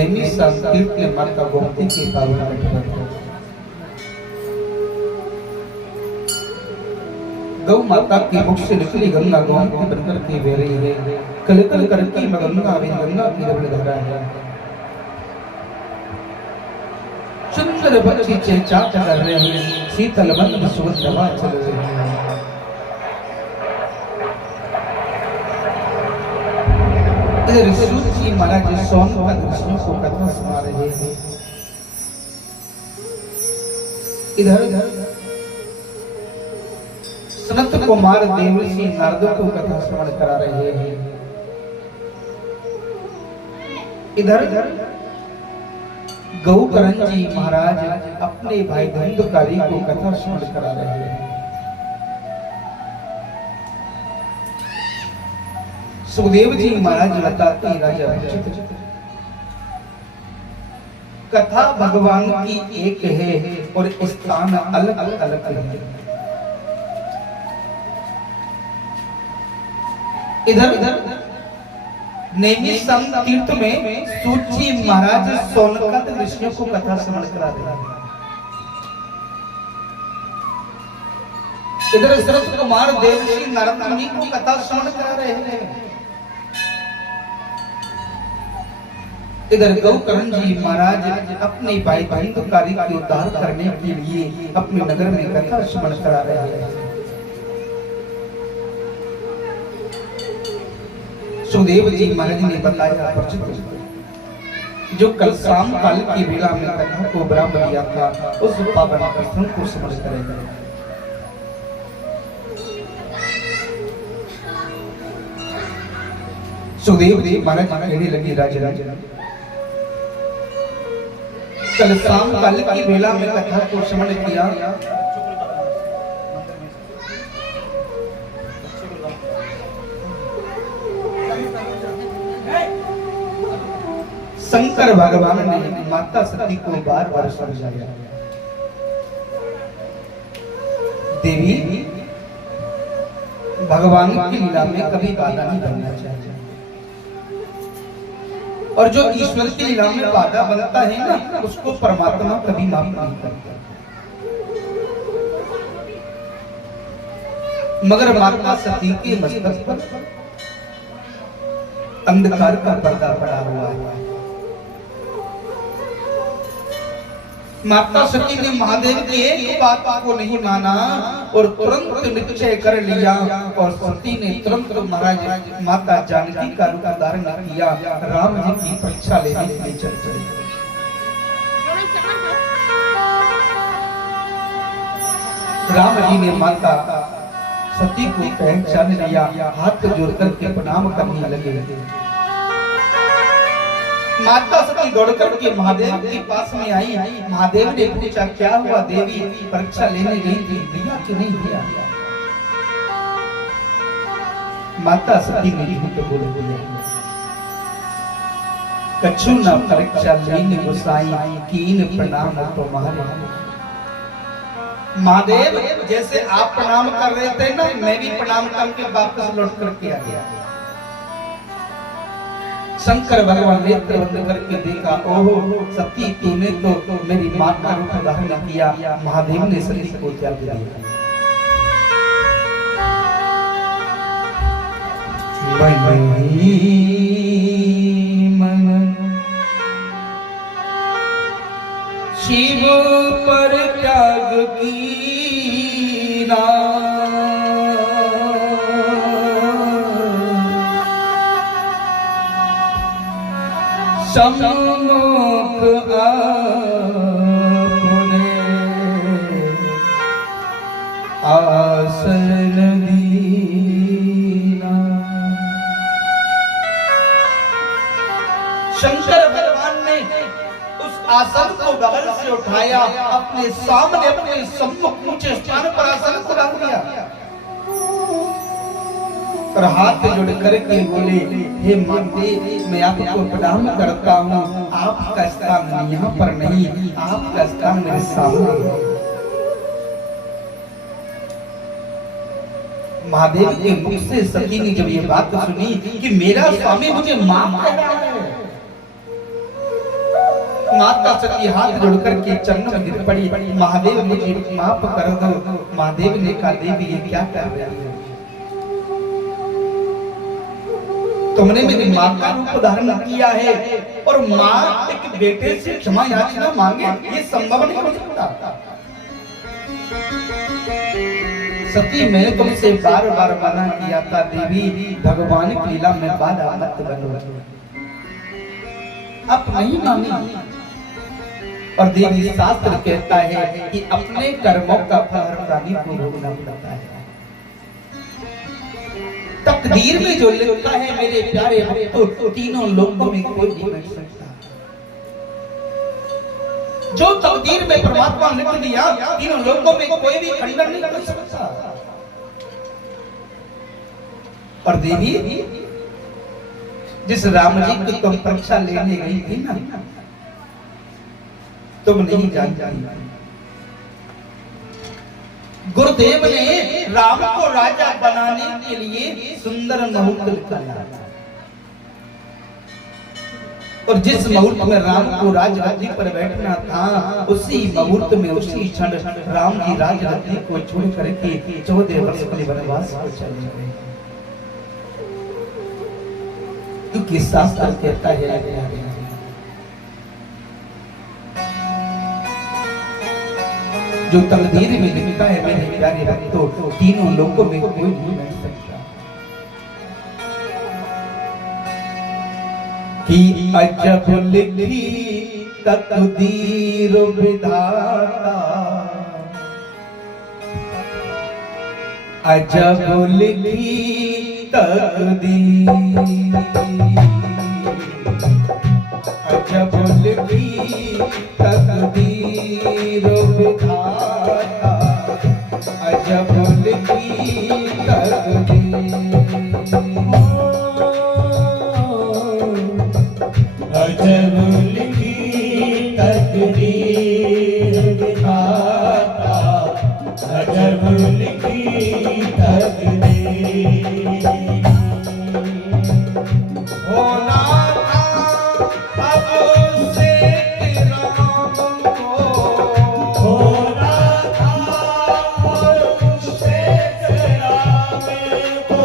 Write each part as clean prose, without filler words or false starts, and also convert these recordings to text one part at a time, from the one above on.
नैमी संकीर्त ने माता गोमती के पावन में गौ माता के मुख से निकली गंगा गोमती बनकर के बह रही है। कल कल करके गंगा में गंगा की रवल धारा है। सुंदर बच्ची चेचाट कर रहे हैं। शीतल मंद सुगंध हवा चल रही है। इधर सूची महाराज सोन का दृश्यों को कथा सुना रहे हैं। इधर सनत कुमार देवर्षि नारद को कथा श्रवण करा रहे हैं। इधर गौकरण जी महाराज अपने भाई धंधकारी को कथा श्रवण करा रहे हैं। सुखदेव जी महाराज बताते राजा कथा भगवान की एक है और स्थान अलग अलग है। इधर नैमी संकीर्त में सूची महाराज सोनकत विष्णु को कथा श्रवण करा रहे हैं। इधर शरद कुमार देवर्षि नारद मुनि को कथा श्रवण करा रहे हैं। इधर गौकर्ण जी महाराज अपने भाई धंधकारी के उद्धार करने के लिए अपने नगर में कथा श्रवण करा रहे हैं। सुखदेव जी महाराज ने बताया जो कल शाम काल की वेला में कथा को बराबर दिया था उस पावन प्रसंग को समझ करेगा। सुखदेव जी महाराज कहने लगे राजा कल शाम काल की वेला में कथा को श्रवण किया। शंकर भगवान ने माता सती को बार बार समझाया देवी भगवान की लीला में कभी बाधा नहीं बनना चाहिए और जो ईश्वर की लीला में बाधा बनता है ना उसको परमात्मा कभी माफ नहीं करता। मगर माता सती के मस्तक पर अंधकार का पर्दा पड़ा हुआ है। माता सती ने महादेव की एक बात को नहीं माना और तुरंत निश्चय कर लिया और सती ने तुरंत महाराज माता जानकी का रूप धारण किया। राम जी की परीक्षा लेने के लिए चल पड़ी। राम जी ने माता सती को पहचान लिया, हाथ जोड़ करके प्रणाम करने लगे। माता सती दौड़ करके महादेव के पास में आई। महादेव ने पूछा क्या हुआ देवी, परीक्षा लेने गई थी, दिया कि नहीं दिया? माता सती ने झूठ बोल दिया। कछु न परीक्षा लेने गोसाई कीन प्रणाम तुम्हारे। महादेव जैसे आप प्रणाम कर रहे थे ना मैं भी प्रणाम करके वापस लौट करके आ गया। शंकर भगवान नेत्र बंद करके देखा ओहो सती तूने तो मेरी मां का रूप धारण किया। महादेव ने सती को त्याग दिया। मन शिव पर त्याग कीना सम्मुख आपने आसन दीना। शंकर भगवान ने उस आसन को बगल से उठाया, अपने सामने अपने सम्मुख ऊंचे स्थान पर आसन को रख दिया और हाथ जोड़ करके बोले हे माते मैं आपको प्रणाम करता हूँ। आपका स्थान यहाँ पर नहीं, आपका स्थान मेरे सामने है। महादेव के मुख से सती ने जब ये बात सुनी कि मेरा स्वामी मुझे माफ कर रहा है माता सती हाथ जोड़कर के चरणों में गिर पड़ी, महादेव मुझे माफ कर दो। महादेव ने कहा देवी ये क्या कर रही हो, तुमने मेरी माँ का रूप धारण किया है और माँ एक बेटे से क्षमा याचना मांगे, ये संभव नहीं हो सकता। सती मैंने तुमसे बार बार मना किया था देवी, भगवान की लीला में बाधा मत बनो, अब नहीं मानी। और देवी शास्त्र कहता है कि अपने कर्मों का फल प्राणी को भोगना पड़ता है। तकदीर में जो लिखा है मेरे प्यारे भक्तों, तीनों लोगों में कोई नहीं कर सकता। जो तकदीर में परमात्मा ने लिख दिया, तीनों लोगों में कोई भी खंडन नहीं कर सकता। और देवी जिस राम जी की तुम परीक्षा लेने गई थी ना, तुम नहीं जानती, गुरुदेव ने राम को राजा बनाने के लिए सुंदर मुहूर्त निकाला और जिस मुहूर्त में राम को राजगद्दी पर बैठना था, उसी मुहूर्त में उसी क्षण राम जी राजगद्दी को छोड़ करके 14 वर्ष के वनवास को चले गए। क्योंकि शास्त्र कहता है जो तकदीर में लिखा है मेरे प्यारे भक्तों, तीनों लोगों में कोई नहीं बन सकता। कि अजब लिखी तकदीर विधाता, अजब लिखी तकदीर, अजब लिखी तकदीर विधाता, अजब लिखी तकदीर, अजब लिखी तकदीर विधाता, अजब लिखी तकदीर। होना था अब से राम को, होना था अब से राम को,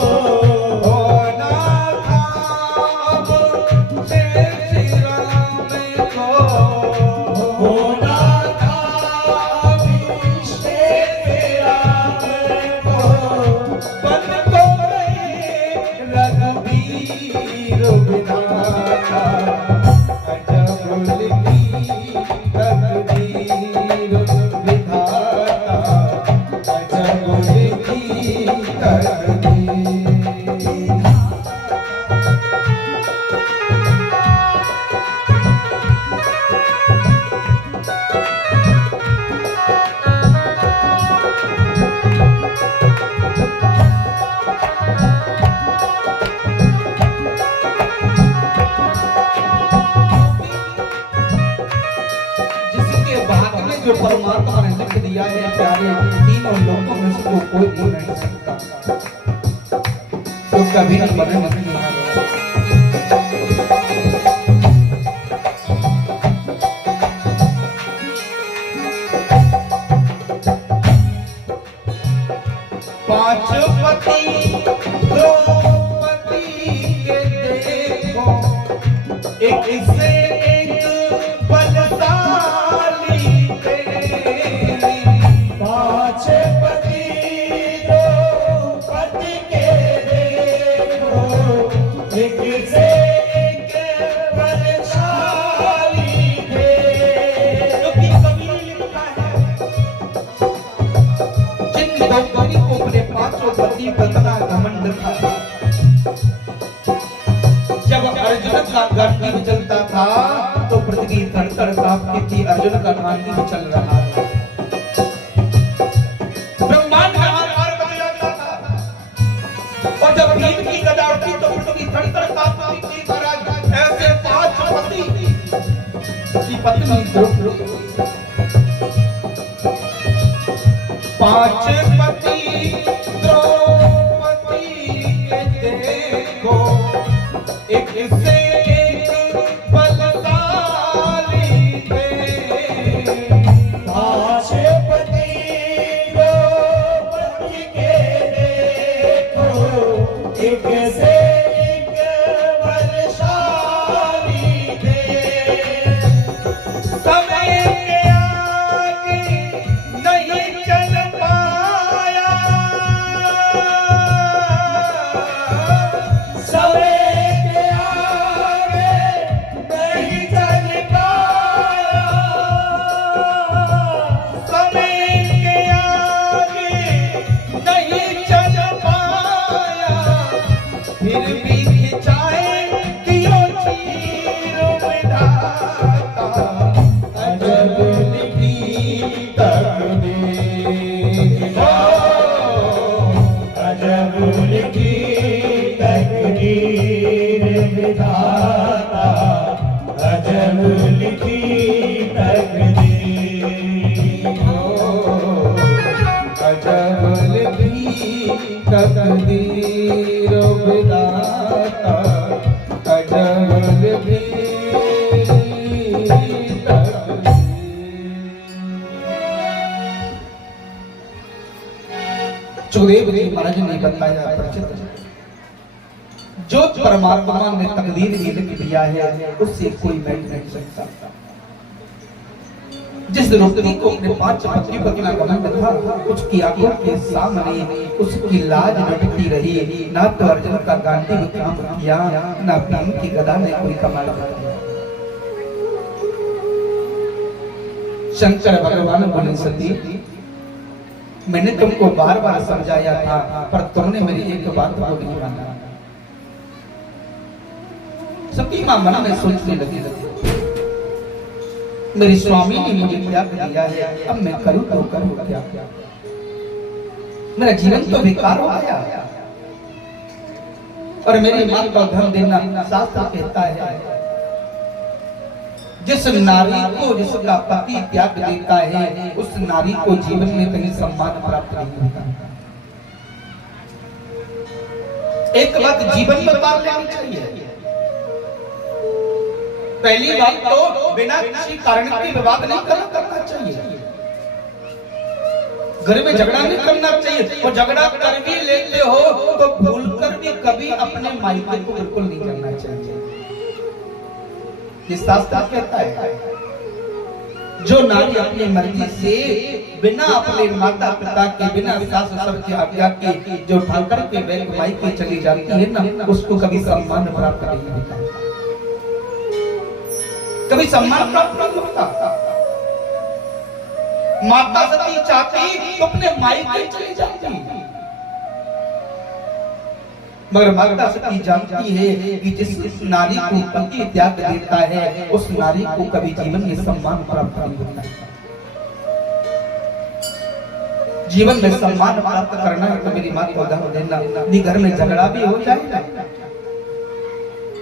होना था अब से राम को, होना था अब से राम को, बन तो गए रघुवीर विधाता, अजब लिखी तकदीर विधाता, अजब लिखी तकदीर। जिसके भाग में जो परमात्मा ने लिख दिया है प्यारे, तीनों लोगों में उसको कोई भी नहीं सकता, तो कभी न बने मत पांच पति द्रौपदी के देखो, एक से एक बलशाली थे, पांच पति द्रौपदी के देखो, एक से एक बलशाली थे। क्योंकि कवि ने लिखा है जिन द्रौपदी को अपने पांचों पति पर इतना घमंड था, जब अर्जुन का गांधी भी चलता था तो पृथ्वी धड़धड़ कांपती थी, अर्जुन का गांधी भी चल रहा था, ब्रह्मांड का आकार बदल जाता था, और जब भीम की गदा उठी तो पृथ्वी धड़धड़ कांपती थी। महाराज ऐसे पांच पति की पत्नी पांच पति द्रौपदी के देखो, एक से एक बलशाली सुखदेव जी महाराज ने बताया प्रचित जो परमात्मा ने तकदीर में लिख दिया है उससे कोई मिट नहीं सकता। जिस द्रौपदी को अपने 5 पति पर इतना घमंड था, उसकी आंखों के सामने उसकी लाज लटकती रही। ना तो अर्जुन का गांधी काम किया, ना भीम की गदा ने कोई कमाल किया। शंकर भगवान बोले सती मैंने तुमको बार बार समझाया था पर तुमने मेरी एक बात को नहीं माना। सती मां मन में सोचने लगी मेरे स्वामी ने मुझे त्याग दिया है, अब मैं करूं तो करूं क्या? मेरा जीवन तो बेकार हो गया और मेरी मां का धन देना शास्त्र कहता है जिस नारी को जिसका पति त्याग देता है उस नारी को जीवन में कहीं सम्मान प्राप्त नहीं होता। एक बात जीवन में पार लेनी चाहिए। पहली बात तो बिना किसी कारण के विवाद नहीं करना चाहिए, घर में झगड़ा नहीं करना चाहिए। और झगड़ा कर भी लेते हो तो भूलकर भी कभी अपने मायके को बिल्कुल नहीं करना चाहिए। ये शास्त्र कहता है जो नारी अपनी मर्जी से बिना अपने माता पिता के बिना सास ससुर की आज्ञा के जो ठाकर के बैल मायके चली जाती है ना, उसको कभी सम्मान प्राप्त नहीं होता, कभी सम्मान प्राप्त नहीं होता। माता सती चाहती तो अपने मायके चली जाती, मगर माता सती जानती है कि जिस नारी को पति त्याग देता है उस नारी को कभी जीवन में सम्मान प्राप्त नहीं होता। जीवन में सम्मान प्राप्त करना है तो मेरी मां को उदाहरण देना। नहीं घर में झगड़ा भी हो जाएगा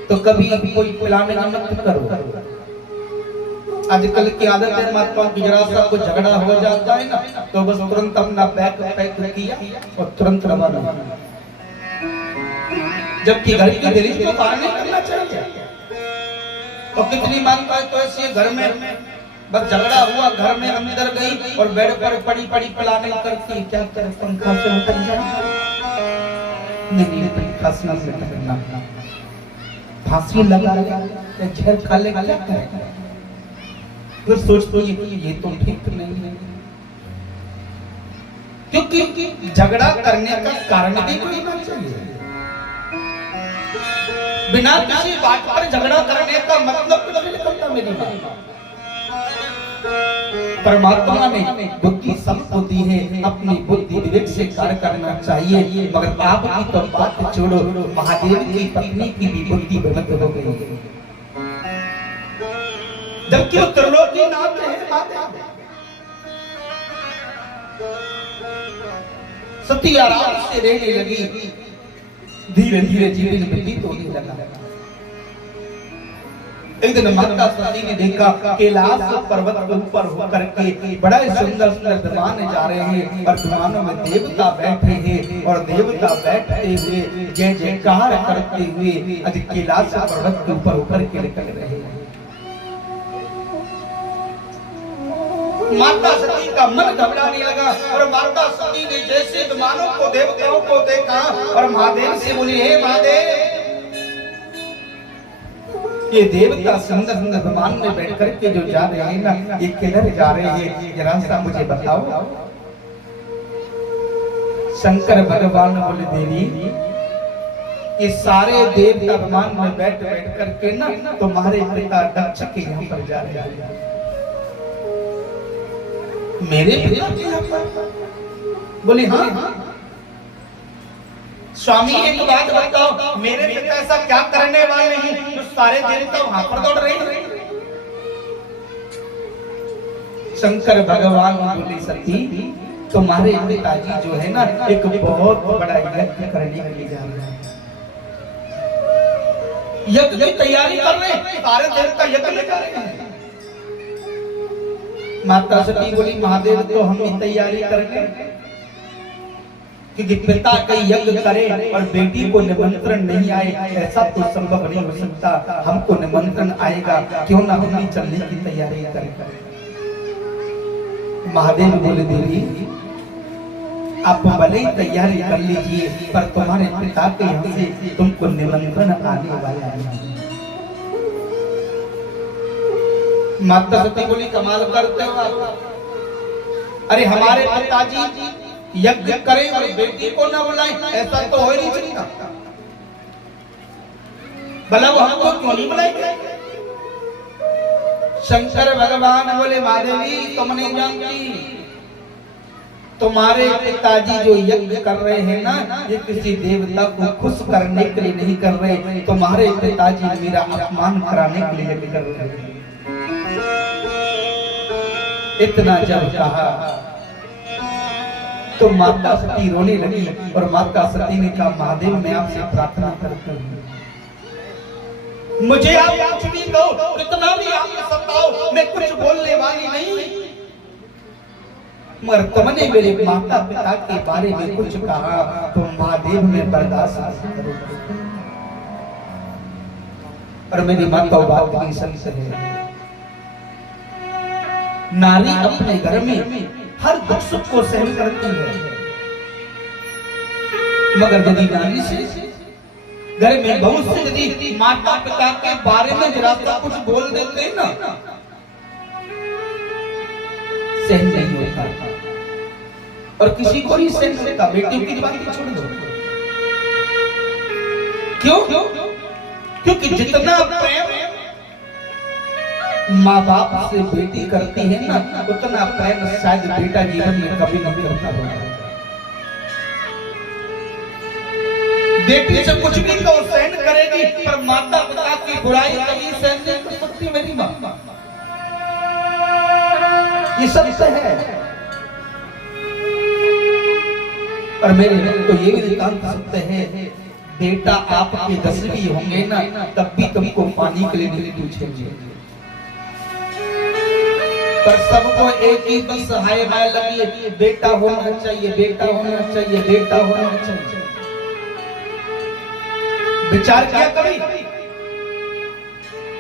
तो कभी कोई पिलाने का मत करो। आजकल की आदत है माताओं की, जरा सा कुछ झगड़ा हो जाता है ना तो बस तुरंत अपना बैग पैक किया और तुरंत रवाना, जबकि घर की दहलीज को पार नहीं करना चाहिए। और कितनी मांगता है तो ऐसे घर में बस झगड़ा हुआ, घर में अंदर गई और बेड पर पड़ी पड़ी पिलाने करती, क्या करे पंखा से उतर जाए? नहीं पंखा से नहीं उतरना, फांसी लगा या जहर खा लेगा क्या करेगा? फिर सोचते ये तो ठीक नहीं है, क्योंकि झगड़ा करने का कारण भी कोई होना चाहिए। बिना किसी बात पर झगड़ा करने का मतलब कुछ नहीं निकलता मेरी बात। परमात्मा ने बुद्धि सबको दी है, अपनी बुद्धि विवेक से कार्य करना चाहिए। मगर आपकी तो बात छोड़ो, महादेव की पत्नी की भी बुद्धि भ्रमित हो गई, जबकि वो त्रिलोकी नाथ है महादेव। सती आराम से रहने लगी, धीरे धीरे जीवन व्यतीत होने लगा। एक दिन माता सती ने देखा कैलाश पर्वत के ऊपर होकर के बड़ा सुंदर सुंदर विमान जा रहे हैं और विमानों में देवता बैठे हैं और देवता बैठते हुए जय जयकार करते हुए आज कैलाश पर्वत के ऊपर होकर के निकल रहे हैं। माता सती का मन घबराने लगा और माता सती ने जैसे विमानों को देवताओं को देखा और महादेव से बोली, हे महादेव, ये देवता सुंदर सुंदर विमान में बैठ करके जो जा रहे हैं ना, ये किधर जा रहे हैं, जरा सा मुझे बताओ। शंकर भगवान बोले, देवी ये सारे देवता विमान में बैठ बैठ करके ना तुम्हारे पिता दक्ष के यहाँ पर जा रहे हैं। मेरे पिता के यहाँ पर? बोले हाँ। स्वामी एक बात बताओ, मेरे पिता ऐसा क्या करने वाले हैं जो सारे देवता वहां पर दौड़ रहे हैं? शंकर भगवान बोले, सती तुम्हारे पिताजी जो है ना एक बहुत बड़ा यज्ञ करने के लिए जा रहे हैं, यज्ञ की तैयारी कर रहे हैं, सारे देवता यज्ञ में जा रहे हैं। माता सती बोली, महादेव तो हम भी तैयारी कर रहे, क्योंकि पिता का यज्ञ करे और बेटी को निमंत्रण नहीं आए ऐसा तो संभव नहीं हो सकता। हमको निमंत्रण आएगा, क्यों ना हम भी चलने की तैयारी करें। महादेव बोले, देवी आप भले ही तैयारी कर लीजिए, पर तुम्हारे पिता के यहाँ से तुमको निमंत्रण आने वाला है। माता सती बोली, कमाल करते हो आप। अरे हमारे पिताजी यज्ञ करें और बेटी को न बुलाएं, ऐसा तो हो ही नहीं सकता। भला वो हमको क्यों नहीं बुलाएंगे? शंकर भगवान बोले, महादेवी तुम नहीं जानती, तुम्हारे पिताजी जो यज्ञ कर रहे हैं ना, ये किसी देवता को खुश करने के लिए नहीं कर रहे, तुम्हारे पिताजी मेरा अपमान कराने के लिए यज्ञ कर रहे हैं। इतना जब कहा तो माता सती रोने लगी और माता सती ने कहा, महादेव मैं आपसे प्रार्थना करती हूँ, मुझे आप कुछ भी कहो, कितना भी आप सताओ, मैं कुछ बोलने वाली नहीं, मगर तुमने मेरे माता पिता के बारे में कुछ कहा तो महादेव में बर्दाश्त नहीं करूंगा। और मेरी माता बात की सच है, नारी अपने घर में हर दुख सुख को सहन करती है, मगर यदि नारी से घर में बहुत से यदि माता पिता के बारे में जरा सा कुछ बोल देते ना, सहन नहीं होता। और किसी को नहीं सहन होता। बेटियों की बात छोड़ दो, क्यों? क्योंकि जितना प्रेम माँ बाप से बेटी करती है ना, उतना प्रेम शायद बेटा जीवन में कभी नहीं करता होगा। बेटी से कुछ भी तो सहन करेगी, पर माता पिता की बुराई कभी सहन नहीं कर सकती मेरी माँ। ये सत्य है। और मेरे तो ये भी नितांत सत्य है, बेटा आपके 10 भी होंगे ना, तब भी तुमको पानी के लिए नहीं पूछेंगे, पर सबको एक ही बस हाय हाय लगी, बेटा होना चाहिए, बेटा होना चाहिए, बेटा होना चाहिए। विचार किया कभी?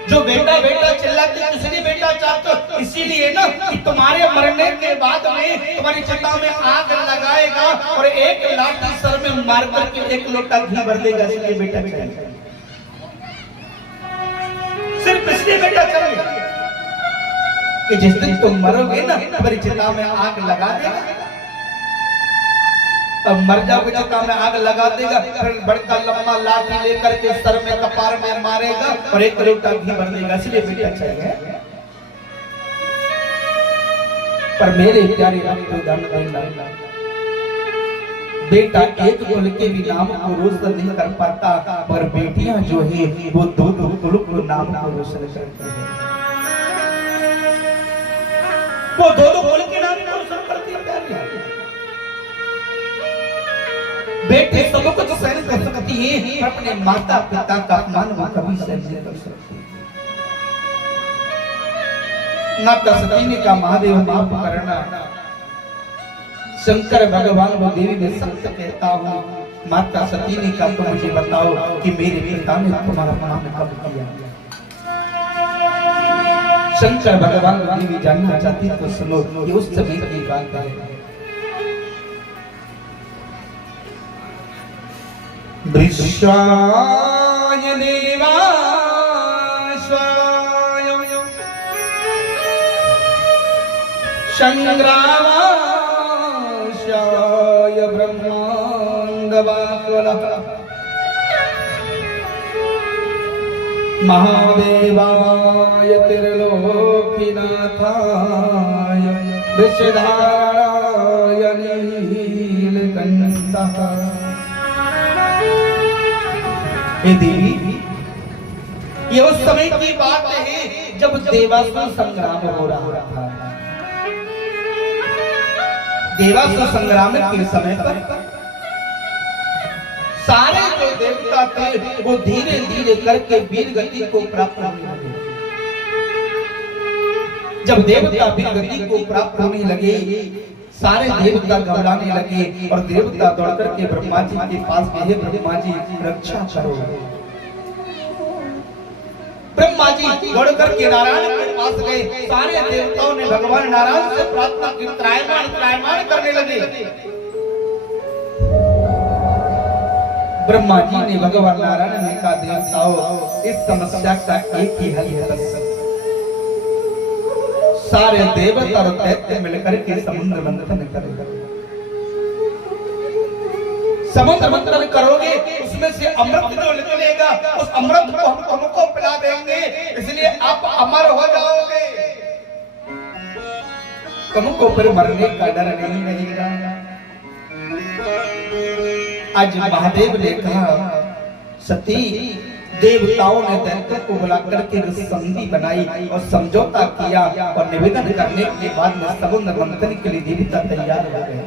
जो बेटा बेटा चिल्लाते इसलिए बेटा चाहते, इसीलिए ना कि तुम्हारे मरने के बाद में तुम्हारी चिता में आग लगाएगा और एक लाठी सर में मार करके 1 लोटा घी भर देगा, इसलिए बेटा चाहिए। सिर्फ इसलिए बेटा चाहिए कि जिस दिन तुम मरोगे ना, तुम्हारी चिता में आग लगा देगा। अब मर जाओगे, चिता में आग लगा देगा, फिर बड़का लंबा लाठी लेकर के सर में कपार में मारेगा और 1 लोटा घी भर देगा, इसलिए बेटा चाहिए। पर मेरे प्यारे बेटा एक कुल के भी नाम को रोशन नहीं कर पाता, पर बेटियां जो है वो 2 कुल को नाम को रोशन करती है। वो 2 कुल के नाम को रोशन करती है। बेटे सब कुछ सहन कर सकती है, अपने माता पिता का अपमान वो कभी सहन नहीं कर सकती। माता सती ने कहा, महादेव माफ करना। शंकर भगवान वो देवी ने सत्य कहता हूँ। माता सती ने कहा, तो मुझे बताओ कि मेरे पिता ने तुम्हारा अपमान कब किया? शंकर भगवान वो देवी जानना चाहती तो सुनो, ये उस समय की बात है। वृषाय देवाश्वाय संग्रामाशाय ब्रह्मांडवाकुलः महादेवाय त्रिलोकीनाथाय विषधाराय नीलकंठः। देवी, ये उस समय की बात है जब देवासुर संग्राम हो रहा था। देवासुर संग्राम के समय पर सारे जो देवता थे वो धीरे धीरे करके वीर गति को प्राप्त होने लगे। जब देवता वीर गति को प्राप्त होने लगे, सारे देवता घबराने लगे और देवता दौड़ करके ब्रह्मा जी के पास गए, ब्रह्मा जी रक्षा करो। ब्रह्मा जी दौड़ करके नारायण के पास गए। सारे देवताओं ने भगवान नारायण से प्रार्थना की, त्रायमाण त्रायमाण करने लगे। ब्रह्मा जी ने भगवान नारायण ने कहा देवताओं इस समस्या का एक ही हल है बस। सारे देवता और दैत्य मिलकर के समुद्र मंथन करेंगे। समुद्र मंथन करोगे उसमें से अमृत जो निकलेगा उस अमृत को हमको पिला देंगे, इसलिए आप अमर हो जाओगे, तुमको फिर मरने का डर नहीं रहेगा। आज महादेव ने कहा सती देवताओं ने दैत्यों को बुलाकर के संधि बनाई और समझौता किया और निवेदन करने के बाद में समुद्र मंथन के लिए देवता तैयार हो गए।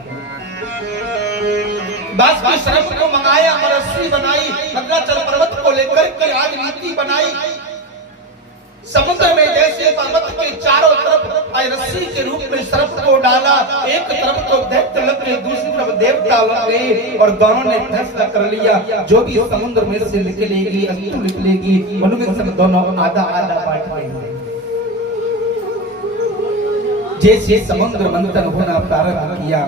बस की शर्फ को मंगाया और रस्सी बनाई, मंदराचल पर्वत को लेकर के राजनीति बनाई। समुद्र में जैसे पर्वत के चारों तरफ रस्सी के रूप में सर्प को डाला, एक तरफ तो दैत्य लग गए, दूसरी तरफ देवता लग गए और दोनों ने फैसला कर लिया जो भी समुद्र में से निकलेगी अस्तु निकलेगी उनमें से दोनों आधा आधा बांट लेंगे। जैसे समुद्र मंथन होना प्रारंभ किया,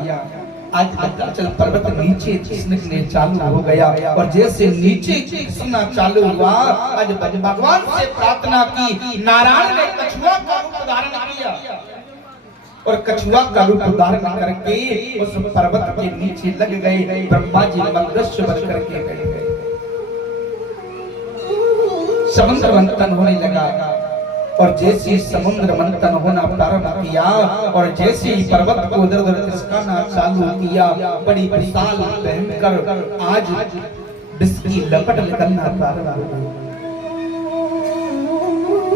आज मंदराचल पर्वत नीचे खिसकने चालू हो गया और जैसे नीचे खिसकना चालू हुआ, आज भगवान से प्रार्थना की, नारायण ने कछुआ का रूप धारण किया और कछुआ का रूप धारण करके उस पर्वत के नीचे लग गए। ब्रह्मा जी मदृश्य बनकर के बैठ गए। समुद्र मंथन होने लगा और जैसे समुद्र मंथन होना प्रारंभ किया और जैसे ही पर्वत को उधर उधर खिसकाना चालू किया, बड़ी विशाल भयंकर आज विस्की लपट निकलना प्रारंभ हो गई।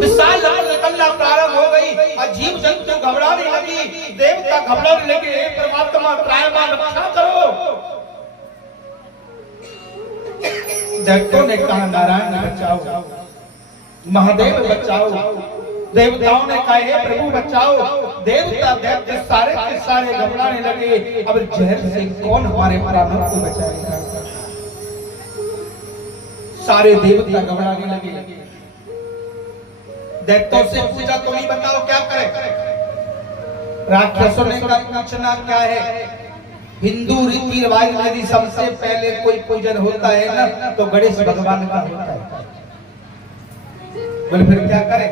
विशाल लपट निकलना प्रारंभ हो गई, अजीब जंतु घबराने लगी, देवता घबराने लगे, परमात्मा त्रायमान रक्षा करो। दैत्यों ने कहा नारायण बचाओ, महादेव बचाओ, देवताओं ने कहा हे प्रभु बचाओ। देवता दैत्य सारे के सारे घबराने लगे, अब जहर से कौन हमारे प्राणों को बचाएगा। सारे देवता घबराने लगे। दैत्यों से पूछा तुम ही बताओ क्या करें। राक्षसों ने कहा पूछना क्या है, हिंदू रीति रिवाज में यदि सबसे पहले कोई पूजन होता है ना तो गणेश भगवान का होता है। बोले फिर क्या करें।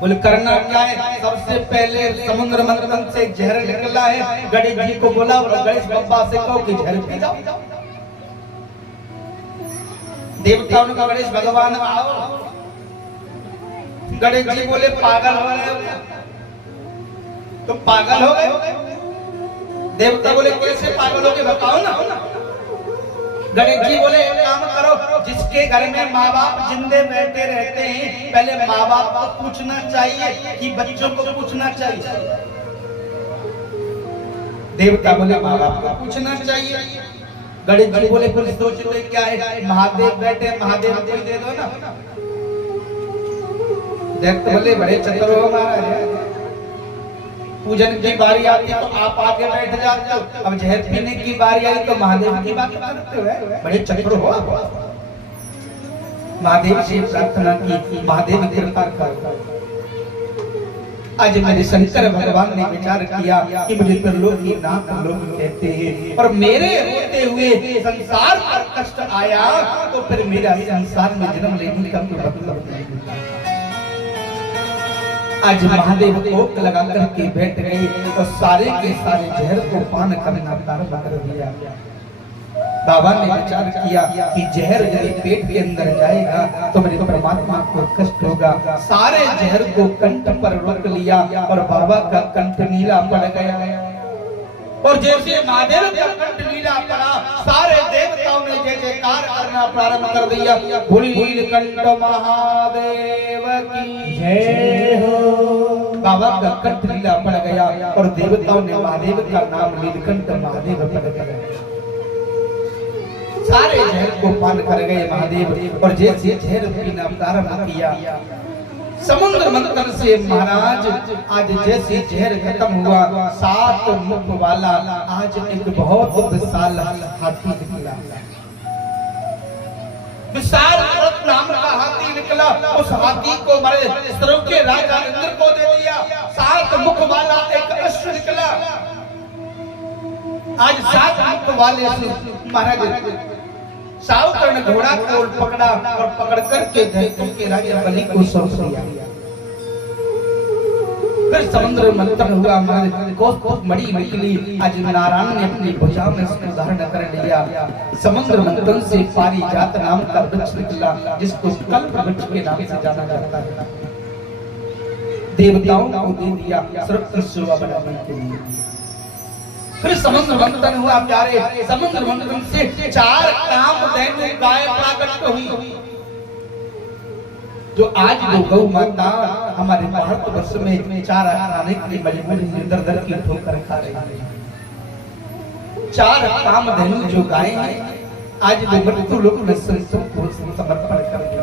बोले करना क्या है, सबसे पहले समुद्र मंथन से जहर निकला है, गणेश जी को बोला और गणेश बप्पा से कहो कि जहर पी जाओ। देवताओं ने कहा गणेश भगवान आओ। गणेश जी बोले पागल हो गए, तो पागल हो गए। देवता बोले कैसे पागल हो गए बताओ ना। गणेश जी बोले एक काम करो, जिसके घर में माँ बाप जिंदे बैठे रहते हैं पहले माँ बाप को पूछना चाहिए कि बच्चों को पूछना चाहिए। देवता बोले माँ बाप को पूछना चाहिए। गणेश जी बोले फिर सोचते क्या है, महादेव बैठे, महादेव को ही दे दो ना। देवता बोले बड़े चतुर हो महाराज, पूजन की बारी आती तो आप आगे बैठ जाते हो, अब जहर पीने की बारी आई तो महादेव की बात करते हो, बड़े चतुर हो। महादेव से प्रार्थना की, महादेव कृपा करो। आज मेरे शंकर भगवान ने विचार किया कि मुझे त्रिलोकी नाथ लोग कहते हैं और मेरे होते हुए संसार पर कष्ट आया तो फिर मेरा संसार में जन्म लेने का कोई मतलब नहीं। आज महादेव ओक लगा करके बैठ गए और सारे के सारे जहर को पान करना प्रारंभ कर दिया। बाबा ने विचार किया कि जहर यदि पेट के अंदर जाएगा तो मेरे परमात्मा को कष्ट होगा। सारे जहर को कंठ पर रोक लिया और बाबा का कंठ नीला पड़ गया और जैसे महादेव का कंठ नीला पड़ा, सारे देवताओं ने जय जयकार करना प्रारंभ कर दिया। नीलकंठ महादेव की जय हो। बाबा का कंठ नीला पड़ गया और देवताओं ने महादेव का नाम नीलकंठ महादेव पड़ गया। सारे जहर को पान कर गए महादेव और जैसे जहर पीना प्रारंभ किया, समुद्र मंथन से महाराज आज जैसे जहर खत्म हुआ, 7 मुख वाला आज एक बहुत विशाल हाथी निकला। विशाल नाम का हाथी निकला, उस हाथी को बड़े सर्व के राजा इंद्र को दे दिया। 7 मुख वाला एक अश्व निकला। आज 7 मुख वाले महाराज सावकर्ण घोड़ा को पकड़ा और पकड़ करके दैत्यों के राजा बलि को सौंप दिया। फिर समुद्र मंथन हुआ, कोस मणि निकली। आज नारायण ने अपनी भुजा में इसको धारण कर लिया। समुद्र मंथन से पारिजात नाम का वृक्ष निकला, जिसको कल्प वृक्ष के नाम से जाना जाता है। देवताओं को दे दिया सर्वत्र शोभा बढ़ाने के लिए। फिर समुद्र मंथन हुआ प्यारे। समुद्र मंथन से 4 कामधेनु गाय प्रकट हुई। जो आज जो गौ माता हमारे भारतवर्ष में 4 आने की मजबूरी दर की ठोकर खा रही है। 4 कामधेनु जो गाय हैं आज वो मृत्यु लोक में समर्पण कर दी।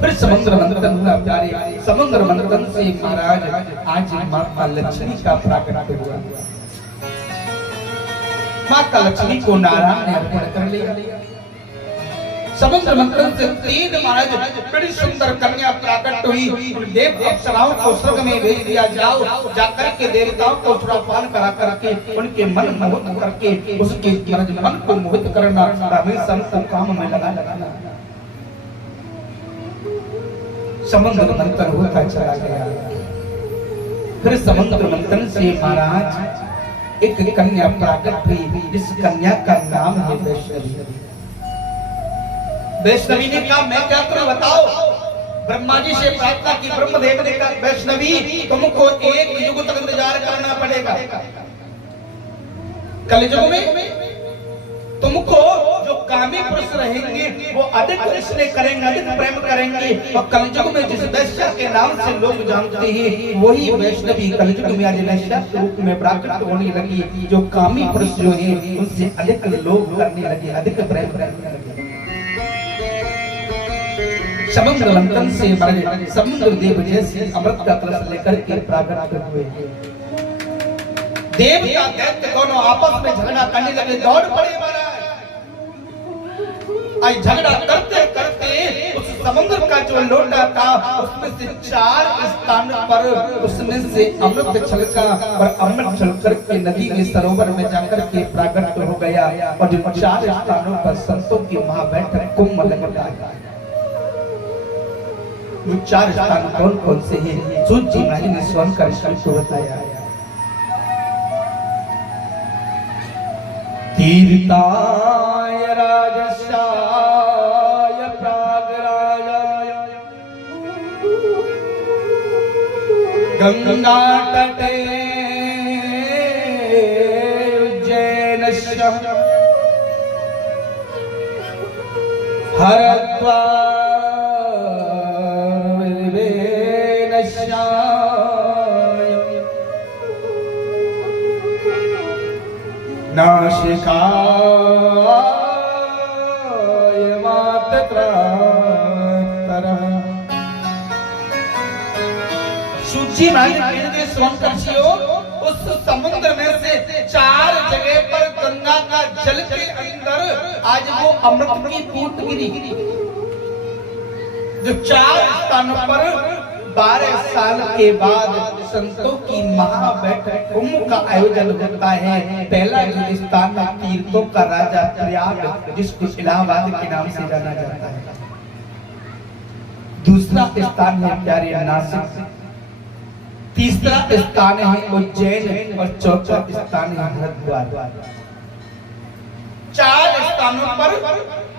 फिर समुद्र मंथन हुआ प्यारे। समुद्र मंथन से महाराज आज माता लक्ष्मी का प्राकट्य हुआ। माता लक्ष्मी को नारायण ने अर्पण कर लिया। समुद्र मंथन से 3 महाराज बड़ी सुंदर कन्या प्राकट हुई। देव अप्सराओं को स्वर्ग में भेज दिया, जाओ जाकर के देवताओं को सुरापान करा करके उनके मन मोहित करके उसके मन को मोहित करना, हमेशा को काम में लगाना। समुद्र मंथन होता चला गया। फिर समुद्र मंथन से महाराज एक कन्या प्राकट हुई, जिस कन्या का नाम है वैष्णवी। वैष्णवी ने कहा मैं क्या करूं बताओ। ब्रह्मा जी से प्रार्थना की, ब्रह्मदेव ने कहा वैष्णवी तुमको 1 युग तक इंतजार करना पड़ेगा। कलयुग में तुमको जो कामी पुरुष रहेंगे वो अधिक स्नेह करेंगे, अधिक प्रेम करेंगे। और कलयुग में जिस वैश्या के नाम से लोग जानते हैं वही वैष्णवी कलयुग में आज वैश्या के रूप में प्राकट होने लगी। जो कामी पुरुष जो है उनसे अधिक लोग करने लगे, अधिक प्रेम करने लगे। समुद्र मंथन से समुद्र देव जैसे अमृत का कलश लेकर के प्राकट हुए। देवता दैत्य दोनों आपस में झगड़ा करने लगे, दौड़ पड़े महाराज। आज झगड़ा करते करते उस समुद्र का जो लोटा था उसमें से 4 स्थान पर उसमें से अमृत छलका और अमृत छलकर के नदी के सरोवर में जाकर के प्राकट हो गया। और जो 4 स्थानों पर संतों की महाबैठक कुंभ लगता है। वो 4 स्थान कौन कौन से हैं? सूत जी महाराज ने स्वयं कर को बताया। तीर्थाय राजस्याय प्रागराजाय गंगा तटे उज्जैनस्य हरद्वार नाशिकाय मातत्रः। सूची महाराज स्वयं उस समुद्र में से 4 जगह पर गंगा का जल के अंदर आज वो अमृत की बूंद गिरी। जो 4 स्थानों पर 12 साल के बाद संतों की महाबैठक कुंभ का आयोजन होता है। पहला जो स्थान तीर्थों का राजा प्रयाग, जिसको इलाहाबाद के नाम से जाना जाता है। दूसरा स्थान है प्यारे नासिक, तीसरा स्थान है उज्जैन और चौथा स्थान है हरिद्वार। 4 स्थानों पर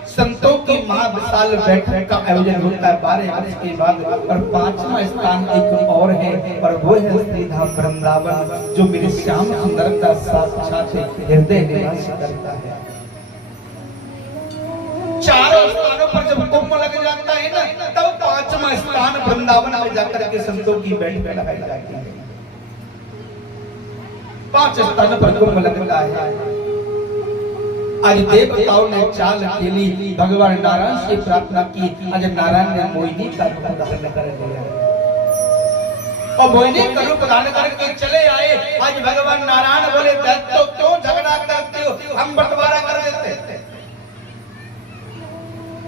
संतों की महाविशाल बैठक का आयोजन होता है 12 वर्ष के बाद। और 5वां स्थान एक और है और वो है श्रीधाम वृंदावन, जो मेरे श्याम सुंदर का साक्षात हृदय निवास करता है। 4 स्थानों पर जब कुंभ लग जाता है ना, तब 5वां स्थान वृंदावन में जाकर के संतों की बैठक लगाई जाती है। 5 स्थानों पर कुंभ लगता है। आज देवताओं ने चाल खेली, भगवान नारायण से प्रार्थना की। आज नारायण ने मोहिनी का रूप धारण कर लिया और मोहिनी का रूप धारण करके चले आए। आज भगवान नारायण बोले दैत्यों क्यों झगड़ा करते हो, हम बंटवारा कर देते।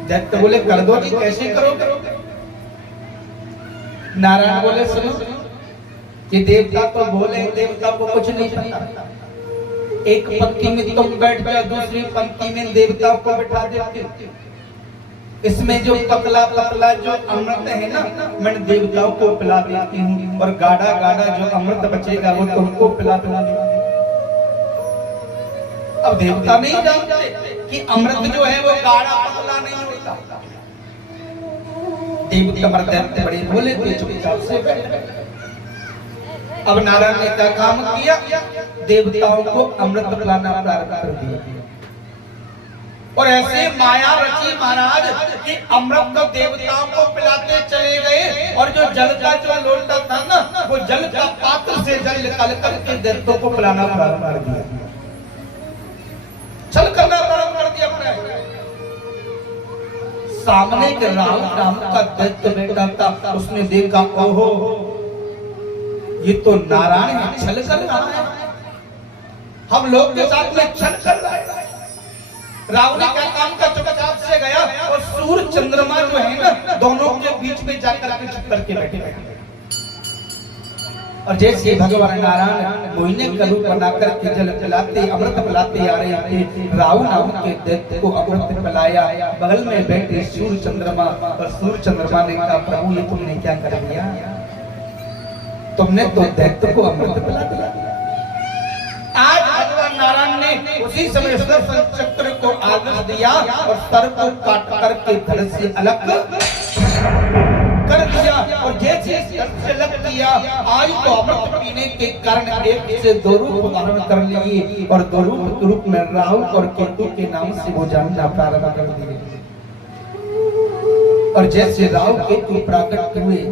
दैत्य बोले कर दो जी, कैसे करोगे? नारायण बोले सुनो, ये देवता तो बोले, देवता को कुछ नहीं पता। एक पंक्ति में तुम बैठ गए, दूसरी पंक्ति में देवताओं को बैठा देते। इसमें जो पतला पतला जो अमृत है ना, मैं देवताओं को पिला देती हूँ, और गाढ़ा गाढ़ा जो अमृत बचेगा वो तुमको पिला दूंगी। अब देवता नहीं जानते कि अमृत जो है वो गाढ़ा पतला नहीं होता। देवता मर्द बड़े बोले थे, चुपचाप से बैठ गए। अब नारायण ने क्या काम किया, देवताओं को अमृत पिलाना प्रारंभ कर दिया। और ऐसे माया रची महाराज कि अमृत तो देवताओं को पिलाते चले गए, और जो जल का जो लोटा था ना, वो जल का पात्र से जल निकाल करके देवताओं को पिलाना प्रारंभ कर दिया, छल करना प्रारंभ कर दिया। सामने के राहु नाम का दैत्य बैठा था, उसने देखा, ओहो ये तो नारायण छल कर रहा है, हम लोग के साथ में छल कर रहा है। रावण ने क्या काम का, चुपचाप से गया और सूर्य चंद्रमा जो है ना, दोनों के बीच में जाकर के छुप करके बैठे। और जैसे भगवान नारायण मोहिनी का रूप बनाकर के जल पिलाते, अमृत पिलाते आ रहे थे, रावण नाम के दैत्य को अमृत पिलाया। बगल में बैठे सूर्य चंद्रमा, और सूर्य चंद्रमा ने कहा, प्रभु ये तुमने क्या कर दिया, तुमने तो दैत्य को अमृत पिला दिया। आज भगवान नारायण ने उसी समय चक्र को आदेश दिया और सर को काट करके धड़ से अलग कर दिया, और जैसे से अलग किया, आज तो अमृत पीने के कारण एक से दो रूप धारण कर लिए, और दो रूप में राहु और केतु के नाम से वो जानना प्रारंभ कर दिए। और जैसे राहु केतु प्रकट हुए,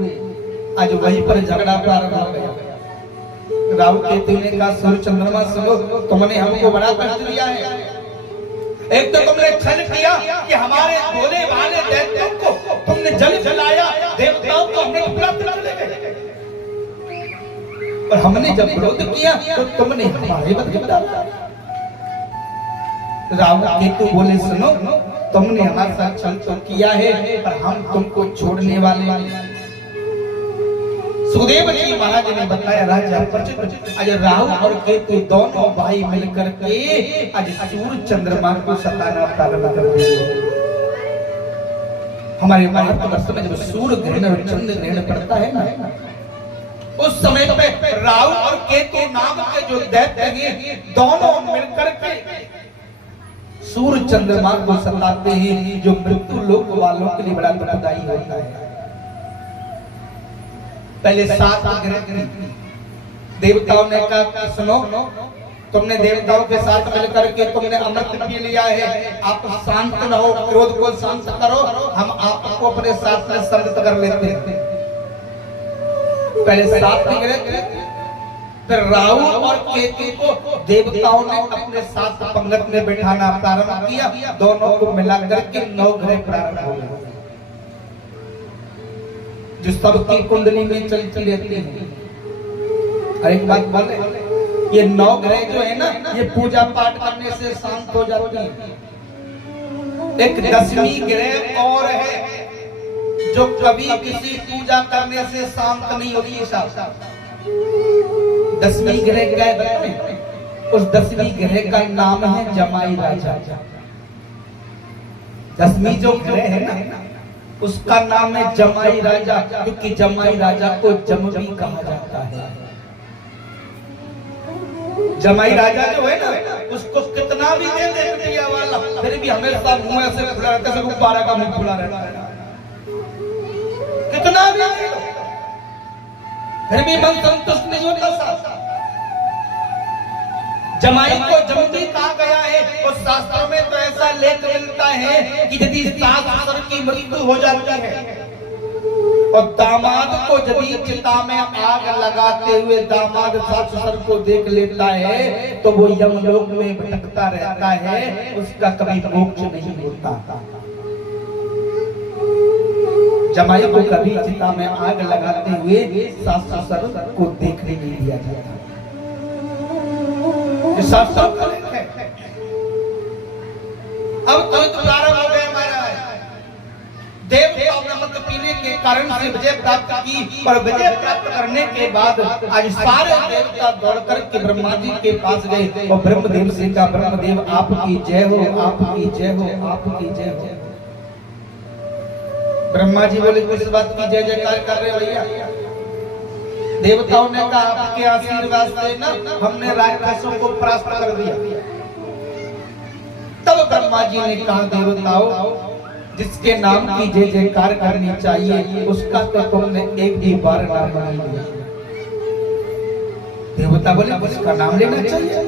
आज वहीं पर झगड़ा प्रारंभ हो गया। राहु केतु ने कहा, सूर्य चंद्रमा सुनो, तुमने हमको बड़ा कष्ट दिया है। एक तो तुमने छल किया कि हमारे भोले भाले दैत्यों को तुमने जल जलाया, देवताओं को हमने उपलब्ध चले गए, और हमने जब विरोध किया तो तुमने हमारे बदले डाला। राहु केतु बोले, सुनो, तुमने हमारे साथ छल तो किया है, पर हम तुमको छोड़ने वाले नहीं। सुखदेव जी महाराज ने बताया, राजा आज राहु और केतु दोनों भाई मिलकर के आज सूर्य चंद्रमा को सताना प्रारंभ कर दिया। हमारे भारतवर्ष में जब सूर्य ग्रहण और चंद्र ग्रहण पड़ता है ना, उस समय पे राहु और केतु नाम के जो दैत्य हैं, दोनों मिलकर के सूर्य चंद्रमा को सताते हैं, जो मृत्यु लोक वालों के लिए बड़ा दुखदाई होता है। पहले 7 ग्रह देवताओं ने कहा, सुनो, तुमने देवताओं के साथ मिलकर के तुमने अमृत पी लिया है, आप शांत रहो, क्रोध को शांत करो, हम आपको अपने साथ में सम्मिलित कर लेते हैं। पहले 7 ग्रह, फिर राहु और केतु को देवताओं ने अपने साथ पंगत में बैठाना प्रारंभ किया, दोनों को मिलाकर के 9 ग्रह प्रारंभ हो गए, जो सबकी कुंडली में चलती रहती है। और एक बात बोले, ये 9 ग्रह जो है ना, ये पूजा पाठ करने से शांत हो जाती है। एक 10वीं ग्रह और है, जो कभी किसी पूजा करने से शांत नहीं होती। 10वीं ग्रह क्या है? उस 10वीं ग्रह का नाम है जमाई राजा। 10वीं जो ग्रह है ना, उसका नाम है जमाई राजा, क्योंकि जमाई राजा को जम भी कहा जाता है। जमाई राजा जो है ना, उसको कितना भी दे दे दिया वाला, फिर भी हमेशा मुंह ऐसे खुला रहता है, गुब्बारा का मुंह खुला रहता है, कितना भी फिर भी मन संतुष्ट नहीं होता। जमाई को जमती कहा गया है, और शास्त्रों में तो ऐसा लेख मिलता है कि यदि सास ससुर की मृत्यु हो जाती है और दामाद को यदि चिता में आग लगाते हुए दामाद सास ससुर को देख लेता है, तो वो यमलोक में भटकता रहता है, उसका कभी मोक्ष नहीं होता। जमाई को कभी चिता में आग लगाते हुए सास ससुर को देखने नहीं दिया जाता। शास्त्रों का लेख है। अब तुरंत प्रारंभ हो गए महाराज, देवताओं ने पीने के कारण से विजय प्राप्त की और विजय प्राप्त करने के बाद आज सारे देवता दौड़ कर के ब्रह्मा जी के पास गए और ब्रह्मदेव से कहा, ब्रह्मदेव आपकी जय हो, आपकी जय हो, आपकी जय हो। ब्रह्मा जी बोले, किस बात की जय जयकार कर रहे भैया? देवताओं ने कहा, आपके आशीर्वाद से ना हमने राक्षसों को परास्त कर दिया। तब ब्रह्मा जी ने कहा, देवताओं जिसके नाम की जय जयकार करनी चाहिए उसका तो तुमने एक भी बार नाम नहीं लिया। देवता बोले, उसका नाम लेना चाहिए।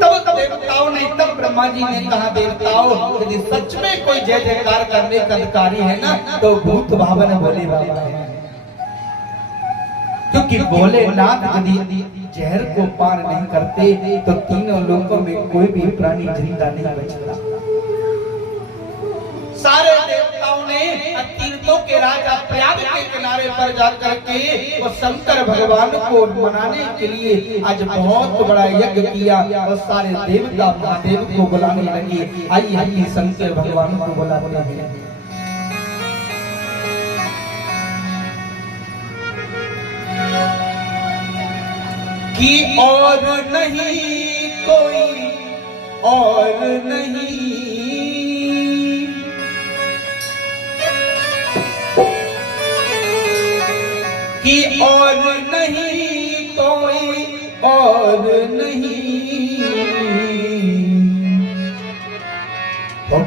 तब देवताओं ने, तब ब्रह्मा जी ने कहा, देवताओं यदि सच में कोई जय जयकार करने का अधिकारी है ना तो भूत भावन भोले बाबा है। क्योंकि भोलेनाथ यदि जहर को पार नहीं करते तो तीनों लोकों में कोई भी प्राणी जिंदा नहीं बचता। सारे देवताओं ने तीर्थों के राजा प्रयाग के किनारे पर जाकर के वो शंकर भगवान को मनाने के लिए आज बहुत बड़ा यज्ञ किया और सारे देवता महादेव को बुलाने लगे। आइए शंकर भगवान को बुलाते हैं। कि और नहीं कोई और नहीं, कि और नहीं कोई और नहीं,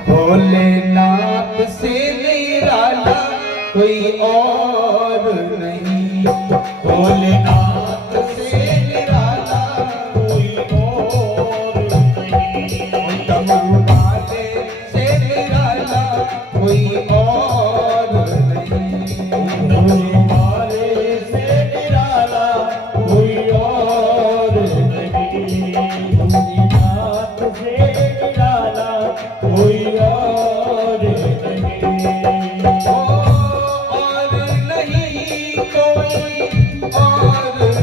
भोलेनाथ से निराला कोई और नहीं, भोलेनाथ से निराला कोई और नहीं, डमरू वाले से निराला कोई और नहीं, डमरू वाले से निराला कोई और नहीं, भोलेनाथ से निराला कोई और नहीं, और नहीं कोई और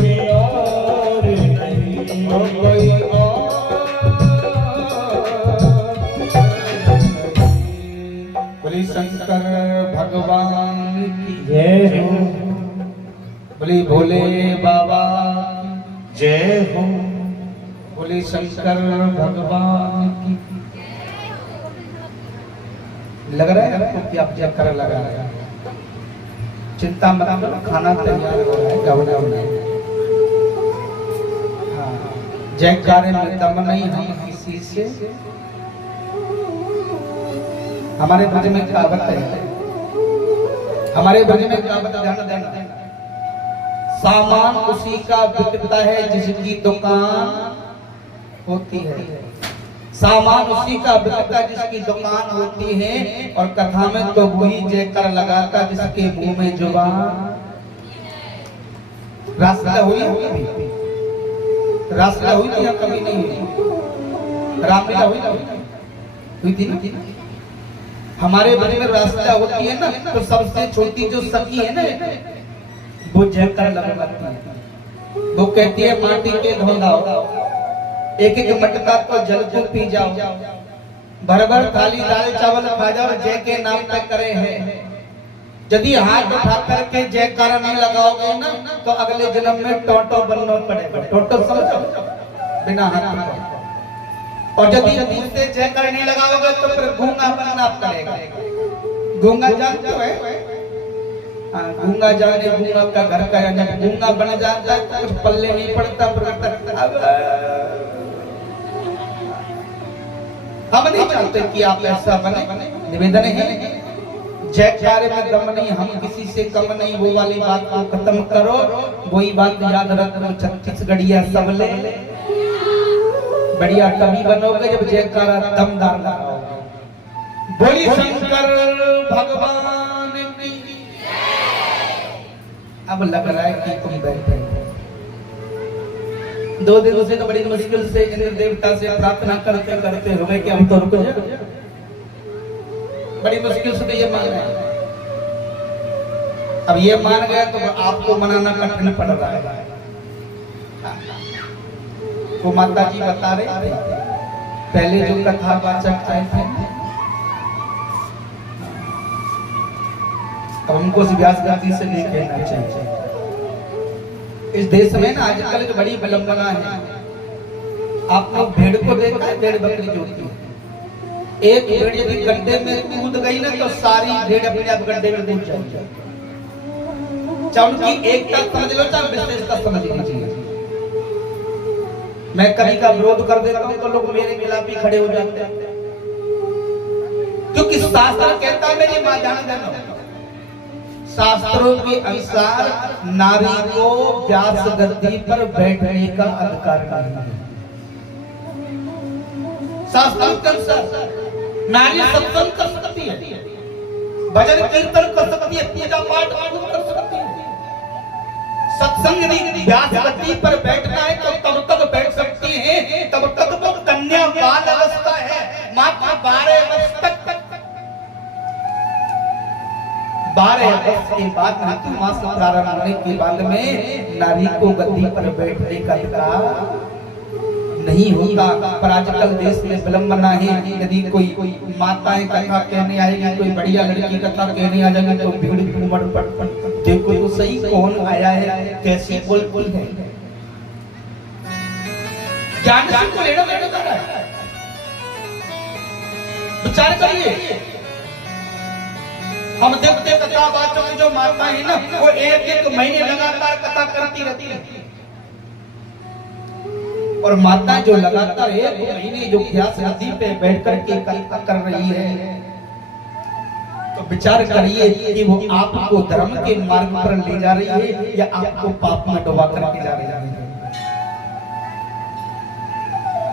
कोई और नहीं, कोई बोले शंकर भगवान की जय हो, बोले भोले बाबा जय हो, बोले शंकर भगवान की। लग रहा है आपको कि आप जयकार लगा रहे हैं? चिंता मत करो, खाना तैयार हो रहा है गवना में। हाँ, जयकारे में दम नहीं हम किसी से। हमारे ब्रज में कहावत है, हमारे ब्रज में कहावत ध्यान देना, सामान उसी का बिकता है जिसकी दुकान होती है। सामान उसी का बिकता जिसकी दुकान होती है। और कथा में तो वही जयकार लगाता जिसके मुंह में जुबान। रासलीला हुई है कभी? रासलीला हुई थी या कभी नहीं हुई? रामलीला हुई थी ना? हमारे ब्रज में रासलीला होती है ना, तो सबसे छोटी जो सखी है ना, वो जयकार लगाती है। वो कहती है माटी के धोलाओ, एक एक मटका तो जल को पी जाओ, भर भर थाली दाल चावल खा जाओ, जय के नाम पे करे है। यदि हाथ उठा करके जयकारा नहीं लगाओगे ना, तो अगले जन्म में टोटो बनना पड़ेगा। टोटो समझो, बिना हाथ। और यदि मुंह से जयकारा नहीं लगाओगे तो फिर गूंगा बनना पड़ेगा। गूंगा जानते हो? गूंगा जाने गूंगा का घर का, जब गूंगा बन जाता है तो कुछ पल्ले नहीं पड़ता। हम नहीं चाहते कि आप ऐसा बने। निवेदन है, जयकारे में दम नहीं, हम किसी से कम नहीं। वो वाली बात को खत्म करो, वही बात याद रखो। छत्तीसगढ़िया सबले बढ़िया कवि बनोगे जब जयकारा दमदार लगाओगे। बोली शंकर भगवान की। अब लग रहा है कि तुम बैठे 2 दिनों से तो बड़ी मुश्किल से इंद्र देवता से प्रार्थना करते करते हो गए कि हम तो रुक जाए। बड़ी मुश्किल से तो ये मान गए। अब ये मान गया तो आपको मनाना कठिन पड़ रहा है। वो माता जी बता रहे थे, पहले जो कथावाचक आए थे, अब हमको व्यास गादी से नहीं कहना चाहिए। इस देश में ना आजकल एक बड़ी विडंबना है। आप लोग भेड़ को देखा है? भेड़ बकरी जो होती है, एक भेड़ यदि गड्ढे में कूद गई ना, तो सारी भेड़ अपने आप गड्ढे में कूद जाएगी। चाहे उनकी एकता समझ लो, चाहे विशेषता समझ लीजिए। मैं कभी का विरोध कर देता हूँ तो लोग मेरे खिलाफ ही खड़े हो जाते हैं, क्योंकि शास्त्र कहता है, मेरी मां जान देना, शास्त्रों के अनुसार नारी को व्यास गद्दी पर बैठने का अधिकार नहीं है। शास्त्रों के अनुसार नारी सत्संग कर सकती है, भजन कीर्तन कर सकती है, पूजा पाठ कर सकती है। सत्संग यदि व्यास गद्दी पर बैठना है तो तब तक बैठ सकती है, तब तक वो कन्या बाल अवस्था है। मात्र 12 वर्ष तक, 12 वर्ष के बाद ऋतुमास प्रारंभ होने के बाद में नारी को गद्दी पर बैठने का अधिकार नहीं होता। पर आजकल देश में विलंबना है। यदि कोई माताएं कथा कहने आएगी, कोई बढ़िया लड़की कथा कहने आ जाएगी, तो भीड़ उमड़ पड़। देखो तो सही कौन आया है, कैसी बोल है। ज्ञान को लेना कर रहा है, विचार करिए। हम देखते कथावाचक की जो माता है ना, वो 1-1 महीने लगातार कथा करती रहती है। और माता जो लगातार 1 महीने जो व्यास गद्दी पे बैठ करके कथा कर रही है, तो विचार करिए कि वो आपको धर्म के मार्ग पर ले जा रही है या आपको पाप में डुबा करके जा रही है।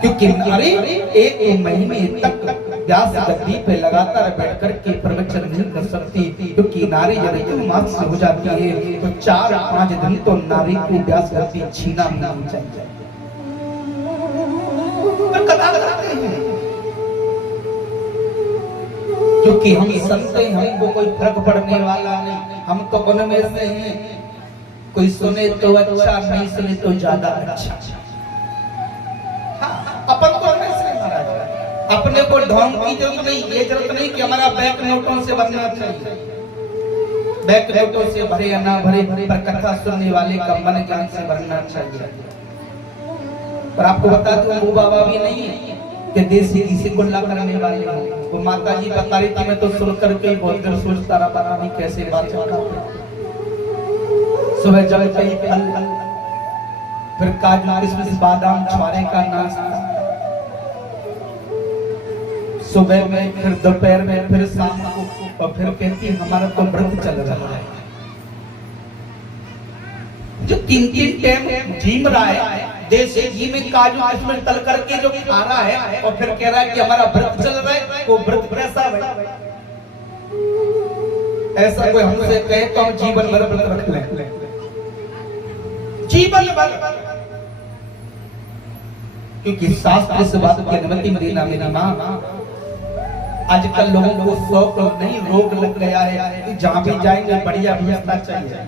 क्योंकि नारी 1 महीने तक व्यास गद्दी पे लगातार बैठ करके प्रवचन नहीं कर सकती, क्योंकि नारी यदि ऋतुमास से हो जाती है तो 4-5 दिन तो नारी को व्यास गद्दी छीना नहीं चाहिए। कथा करते हैं क्योंकि हम संत हैं, हमको कोई फर्क पड़ने वाला नहीं। हम तो उनमें से हैं कोई सुने तो अच्छा, नहीं सुने तो ज्यादा अच्छा। हाँ, अपन को नहीं सुने महाराज, अपने को ढोंग की जरूरत नहीं, ये जरूरत नहीं कि हमारा बैंक नोटों से भरना चाहिए। बैंक नोटों से भरे या ना भरे, पर कथा सुनने वाले का मन ज्ञान से भरना चाहिए। पर आपको बता दूं, वो बाबा भी नहीं है कि देसी किसी को ला करने वाले हो। वो माता जी बता रही थी, मैं तो सुन करके बहुत देर सोचता रहा, पता नहीं कैसे बात करते। सुबह जब कई फल, फिर काजू किशमिश बादाम छुआरे का नाश्ता, सुबह में, फिर दोपहर में, फिर शाम को, और फिर कहती हमारा तो व्रत चल रहा है। जो 3-3 टाइम जीम रहा है, देसी घी में काजू किशमिश तल करके जो खा रहा है, और फिर कह रहा है कि हमारा व्रत चल रहा है, वो व्रत कैसा है? ऐसा कोई हमसे कहे तो हम जीवन भर व्रत रख लें, जीवन भर। क्योंकि शास्त्र इस बात की अनुमति देना मेरी माँ। आजकल लोगों को शौक नहीं, रोग लग गया है कि जहां भी जाएंगे बढ़िया व्यवस्था चाहिए,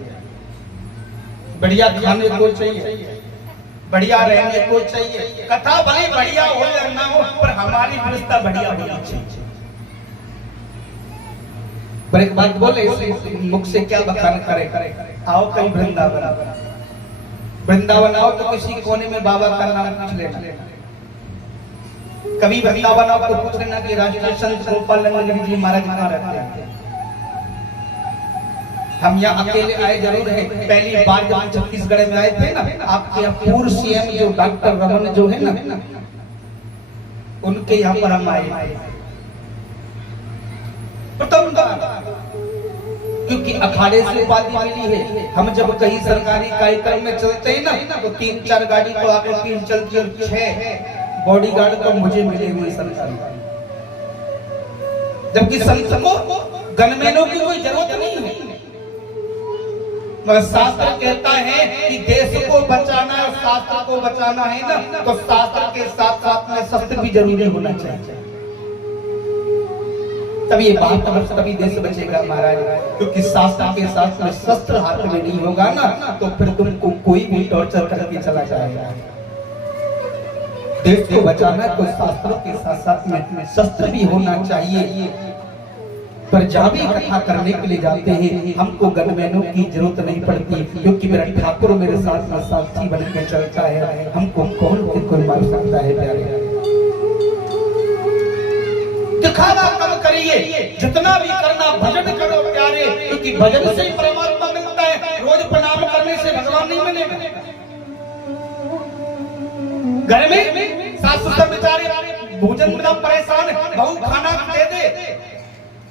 बढ़िया खाने को चाहिए, बढ़िया रहने को चाहिए। कथा भले बढ़िया हो या ना हो, पर हमारी व्यवस्था बढ़िया होनी चाहिए। पर एक बात बोले, मुख से क्या बखान करे? आओ कहीं वृंदावन, वृंदावन आओ तो किसी कोने में बाबा का नाम पूछ लेना। कभी वृंदावन आओ तो पूछ लेना कि राष्ट्रीय संत गोपालानंद गिरी जी महाराज कहाँ रहते हैं। हम यहाँ अकेले आए जरूर है। पहली बार जब हम छत्तीसगढ़ में आए थे ना, आपके यहाँ पूर्व सीएम जो डॉक्टर रमन जो है ना, उनके यहाँ पर हम आए प्रथम बार, क्योंकि अखाड़े से उपाधि मिली है। हम जब कहीं सरकारी कार्यक्रम में चलते हैं ना, तो 3-4 गाड़ी तो आगे 3 चलती है, 6 बॉडीगार्ड तो मुझे मिले हुए सरकारी। जबकि संत को गनमैनों की कोई जरूरत नहीं है। मगर शास्त्र कहता है कि देश को बचाना है, शास्त्र को बचाना है ना, तो शास्त्र के साथ साथ में शस्त्र भी जरूरी होना चाहिए। तभी ये बात, तभी देश बचेगा महाराज। क्योंकि शास्त्र के साथ में शस्त्र हाथ में नहीं होगा ना, तो फिर तुमको कोई भी टॉर्चर करके चला जाएगा। देश को बचाना तो शास्त्रों के साथ साथ में शस्त्र भी होना चाहिए। पर जहाँ भी कथा करने के लिए जाते हैं, हमको गनमैनों की जरूरत नहीं पड़ती, क्योंकि मेरा ठाकुर मेरे साथ में साथी बन के चलता है। हमको कौन कोई मार सकता है प्यारे? दिखावा कम करिए, जितना भी करना भजन करो प्यारे, क्योंकि भजन से ही परमात्मा मिलता है। रोज प्रणाम करने से भगवान नहीं मिलेगा। घर में सास ससुर बेचारे भोजन में परेशान, बहू खाना दे दे,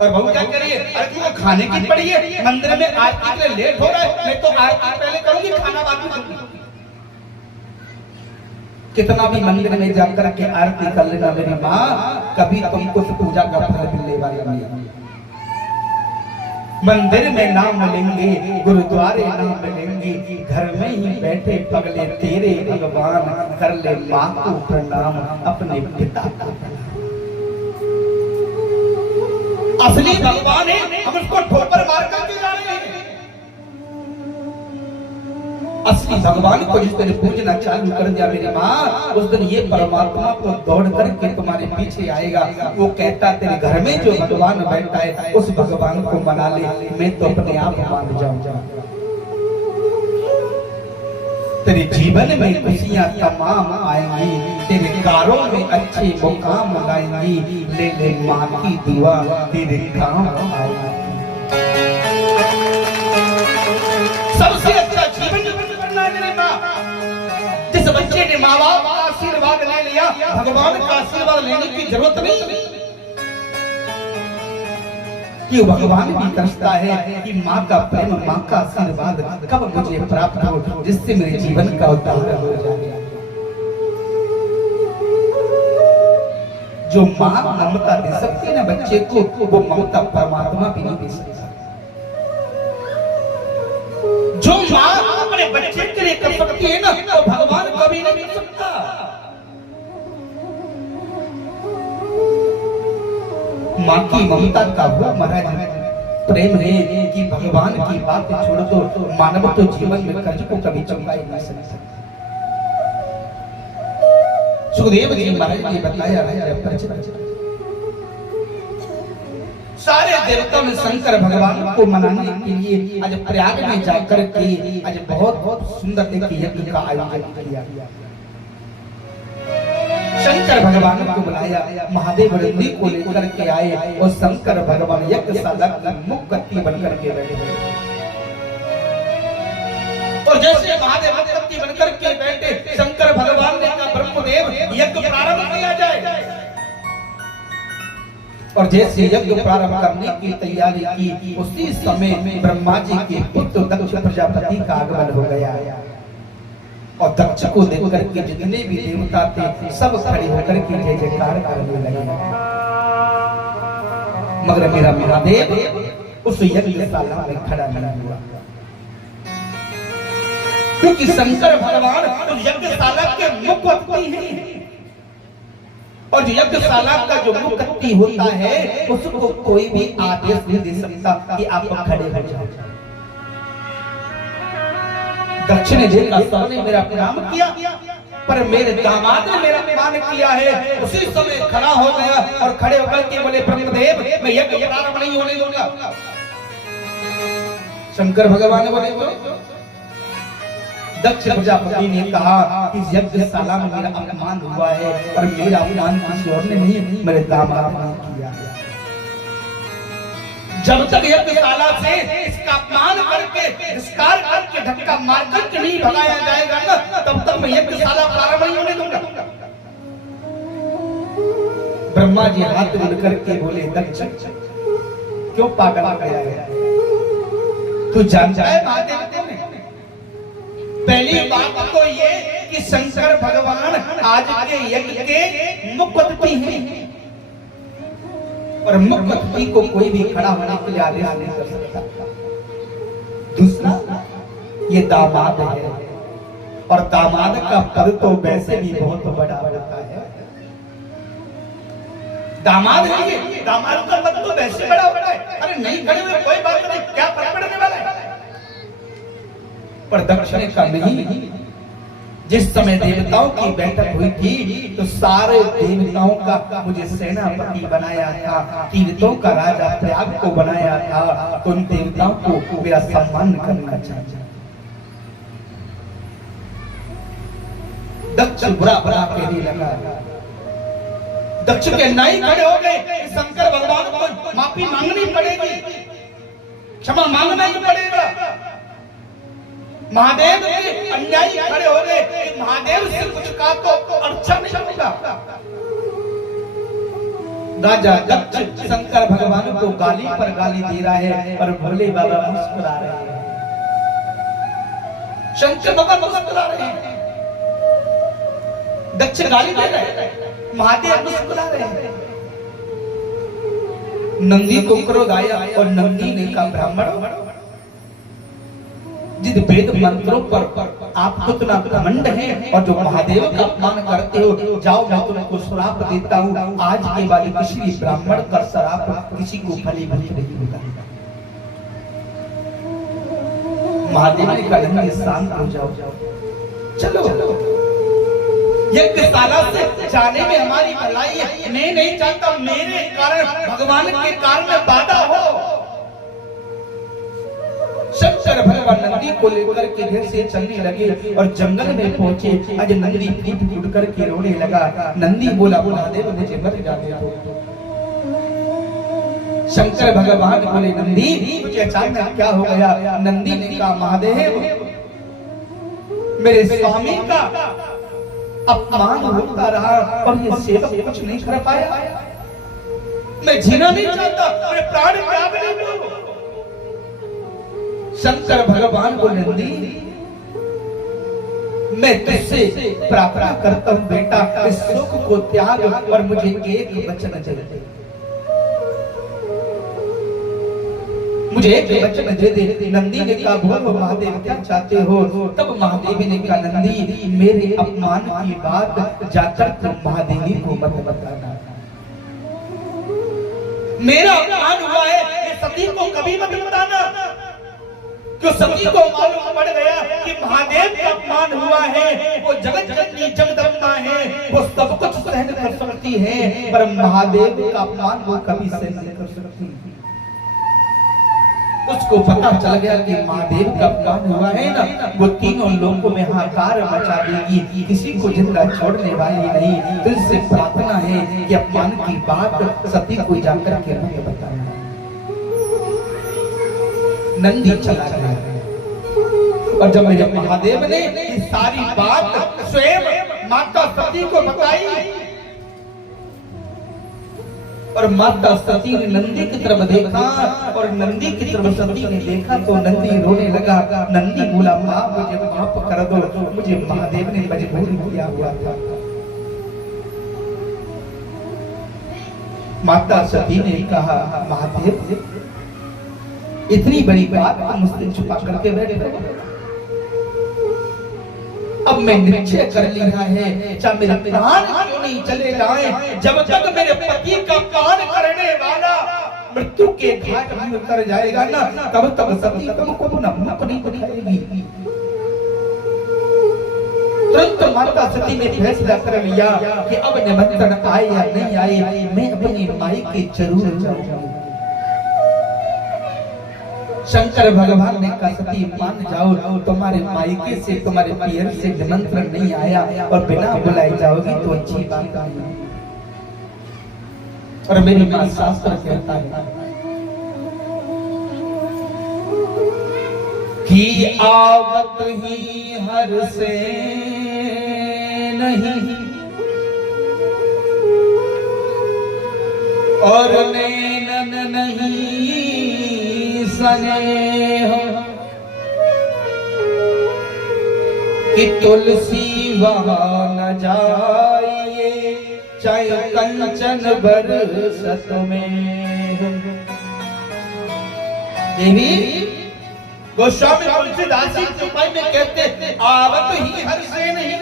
और बहू क्या करिए? अरे तुमको खाने की पड़ी है, मंदिर में आरती के लिए लेट हो रहा है, मैं तो आरती पहले करूंगी, खाना बाद में करूंगी। कितना भी मंदिर में जाकर के आरती कर लेना मेरी माँ, कभी तुमको पूजा का फल मिलने वाला नहीं। मंदिर में नाम लेंगे, गुरुद्वारे नाम लेंगे, घर में ही बैठे पगले तेरे भगवान, कर ले माँ को प्रणाम, अपने पिता को प्रणाम। असली भगवान है, हम उसको ठोकर मार करके जा रहे हैं। असली भगवान को जिस दिन पूजना चालू कर दिया मेरी माँ, उस दिन ये परमात्मा को दौड़ करके तुम्हारे पीछे आएगा। वो कहता तेरे घर में जो भगवान बैठा है, उस भगवान को मना ले, मैं तो अपने आप मान जाऊंगा। तेरे जीवन में खुशियां तमाम आएंगी, तेरे कारों में अच्छे मुकाम लाएंगी, ले ले माँ की दुआ तेरे काम आएगी। सबसे अच्छा जीवन बनना है मेरे माँ। जिस बच्चे ने माँ बाप का आशीर्वाद ले लिया, भगवान का आशीर्वाद लेने की जरूरत नहीं। कि भगवान भी तरसता है कि माँ का प्रेम, माँ का आशीर्वाद कब मुझे प्राप्त हो, जिससे मेरे जीवन का उद्धार हो जाए। जो माँ ममता दे सकती है ना बच्चे को, वो ममता परमात्मा भी नहीं दे सकता। जो माँ अपने बच्चे के लिए कर सकती है ना, तो भगवान कभी नहीं दे सकता। माँ की ममता का वो महाराज प्रेम है कि भगवान की बात छोड़ दो मानव तो जीवन में कर्ज को कभी चुका ही नहीं सकता। सुखदेव जी महाराज ने बताया सारे देवताओं ने शंकर भगवान को मनाने के लिए आज प्रयाग में जाकर के आज बहुत सुंदर यज्ञ का आयोजन किया। शंकर भगवान को बुलाया, महादेव नंदी को लेकर के आए और शंकर भगवान यज्ञशाला की मुक्ति बनकर के बैठे। और जैसे महादेव मुक्ति बनकर के बैठे, शंकर भगवान ने कहा ब्रह्मदेव यज्ञ प्रारंभ किया जाए। और जैसे यज्ञ प्रारंभ करने की तैयारी की, उसी समय ब्रह्मा जी के पुत्र दक्ष प्रजापति का आगमन हो गया। और दक्ष को देखकर के जितने भी देवता थे सब खड़े होकर के जय जयकार करने लगे। मगर मेरा महादेव उस यज्ञशाला में खड़ा नहीं हुआ, क्योंकि शंकर भगवान उस यज्ञशाला के मुख्य हैं। और यज्ञशाला का जो मुक्ति होता है उसको कोई भी आदेश नहीं दे सकता कि आप खड़े हो जाओ। दक्ष ने देखा सबने मेरा प्रणाम किया, पर मेरे दामाद ने मेरा अपमान किया है। उसी समय खड़ा हो गया और खड़े होकर के बोले ब्रह्मदेव मैं यज्ञ प्रारंभ नहीं होने दूंगा। शंकर भगवान ने बोले दक्ष प्रजापति ने कहा कि यज्ञशाला में मेरा अपमान हुआ है, और मेरा अपमान किसी और ने नहीं, मेरे दामाद ने किया। जब तक यज्ञशाला से इसका अपमान करके तिरस्कार करके धक्का मारकर के नहीं भगाया जाएगा ना, तब तक मैं यज्ञशाला प्रारंभ नहीं होने दूंगा। ब्रह्मा जी हाथ जोड़ करके बोले दक्ष क्यों पागल गया है, तू जानता है महादेव पहली बात तो ये कि शंकर भगवान आज के यज्ञ के मुक्ति हैं, और मुक्ति को कोई भी खड़ा होने के लिए आदेश नहीं कर सकता। दूसरा ये दामाद है, और दामाद का पद तो वैसे भी बहुत बड़ा होता है। दामाद नहीं, दामाद का पद तो वैसे बड़ा होता है। अरे नहीं खड़े हुए कोई बात नहीं, क्या फर्क पड़ने वाला है। पर दक्ष ने कहा नहीं, जिस समय देवताओं की बैठक हुई थी तो सारे देवताओं का मुझे सेनापति बनाया था, तीर्थों का राजा प्रयाग को बनाया था, तो उन देवताओं को मेरा सम्मान करना चाहिए। दक्ष बुरा बुरा कहने लगा। दक्ष के नहीं खड़े हो गए, शंकर भगवान को माफी मांगनी पड़ेगी, क्षमा मांगना ही पड़ेगा। महादेव के अन्यायी खड़े हो गए, महादेव से कुछ कहा तो अच्छा नहीं होगा। राजा दक्ष शंकर भगवान को गाली पर गाली दे रहा है, और भोले बाबा मुस्कुरा रहे हैं। शंकर बाबा मुस्कुरा रहे हैं, दक्ष गाली दे रहे हैं, महादेव मुस्कुरा रहे हैं। नंदी को क्रोध आया, और नंदी ने कहा ब्राह्मण जिन वेद मंत्रों पर आपको इतना घमंड है और जो महादेव का अपमान करते हो, जाओ मैं तुमको श्राप देता हूँ, आज के बाद किसी भी ब्राह्मण का श्राप किसी को फलीभूत नहीं होगा। महादेव ने कहा शांत हो जाओ, चलो यज्ञशाला से जाने में हमारी भलाई है। मैं नहीं चाहता मेरे कारण भगवान के कारण बाधा हो। शंकर भगवान नंदी को लेकर के घर से चलने लगे और जंगल में पहुंचे। आज नंदी फूट फूट करके रोने लगा। नंदी बोला महादेव मुझे मर जाने दो। शंकर भगवान बोले नंदी मुझे अचानक क्या हो गया। नंदी ने कहा महादेव मेरे स्वामी का अपमान होता रहा और ये सेवक कुछ नहीं कर पाया। मैं जीना नहीं चाहता, मेरे प्राण त्याग नहीं। शंकर भगवान को नंदी मैं तुझसे प्रार्थना करता हूं बेटा, इस सुख को त्याग और मुझे एक वचन दे, मुझे एक वचन दे दे। नंदी ने कहा बोलो महादेव क्या चाहते हो। तब महादेवी ने कहा नंदी मेरे अपमान की बात जाकर तुम महादेवी को मत बताना। मेरा अपमान हुआ है सती को कभी मत बताना। क्यों सती को मालूम पड़ गया कि महादेव का अपमान हुआ है, वो जगत जननी जगदम्बा है, वो सब कुछ सहन कर सकती है, पर महादेव का अपमान वो कभी सहन नहीं कर सकती। उसको पता चल गया कि महादेव का अपमान हुआ है ना, वो तीनों लोगों में हाहाकार मचा देगी, किसी को जिंदा छोड़ने वाली नहीं। दिल से प्रार्थना है कि अपमान की बात सती को जाकर के हमें बताना। नंदी चला गया और जब मेरे महादेव ने ये सारी बात स्वयं माता सती को बताई और माता सती ने नंदी की तरफ देखा और नंदी की तरफ सती ने देखा तो नंदी रोने लगा। नंदी बोला, माँ मुझे माफ कर दो, मुझे महादेव ने मजबूर किया हुआ था। माता सती ने कहा, महादेव इतनी बड़ी बात तुम मुझसे छुपा करके बैठे हो। अब मैं निश्चय कर लिया है, चाहे मेरे प्राण क्यों नहीं चले जाए, जब तक मेरे पति का पान करने वाला मृत्यु के घाट में उतर जाएगा ना, तब तक सती तुमको मुख नहीं दिखाएगी। तुरंत माता सती ने फैसला कर लिया कि अब निमंत्रण आए या नहीं आए, मैं अपनी माई के जरूर जाऊंगा। शंकर भगवान ने कहा, सती मान जाओ, तुम्हारे मायके से तुम्हारे पियर से निमंत्रण नहीं आया और बिना बुलाई जाओगी तो अच्छी बात नहीं। और मेरी मां शास्त्र कहता है कि आवत ही हर से नहीं और नैनन नहीं स्नेह, कि तुलसी वहां न जाइए चाहे कंचन बरसत में। देवी गोस्वामी तुलसीदास जी चौपाई में कहते, आवत ही हर से नहीं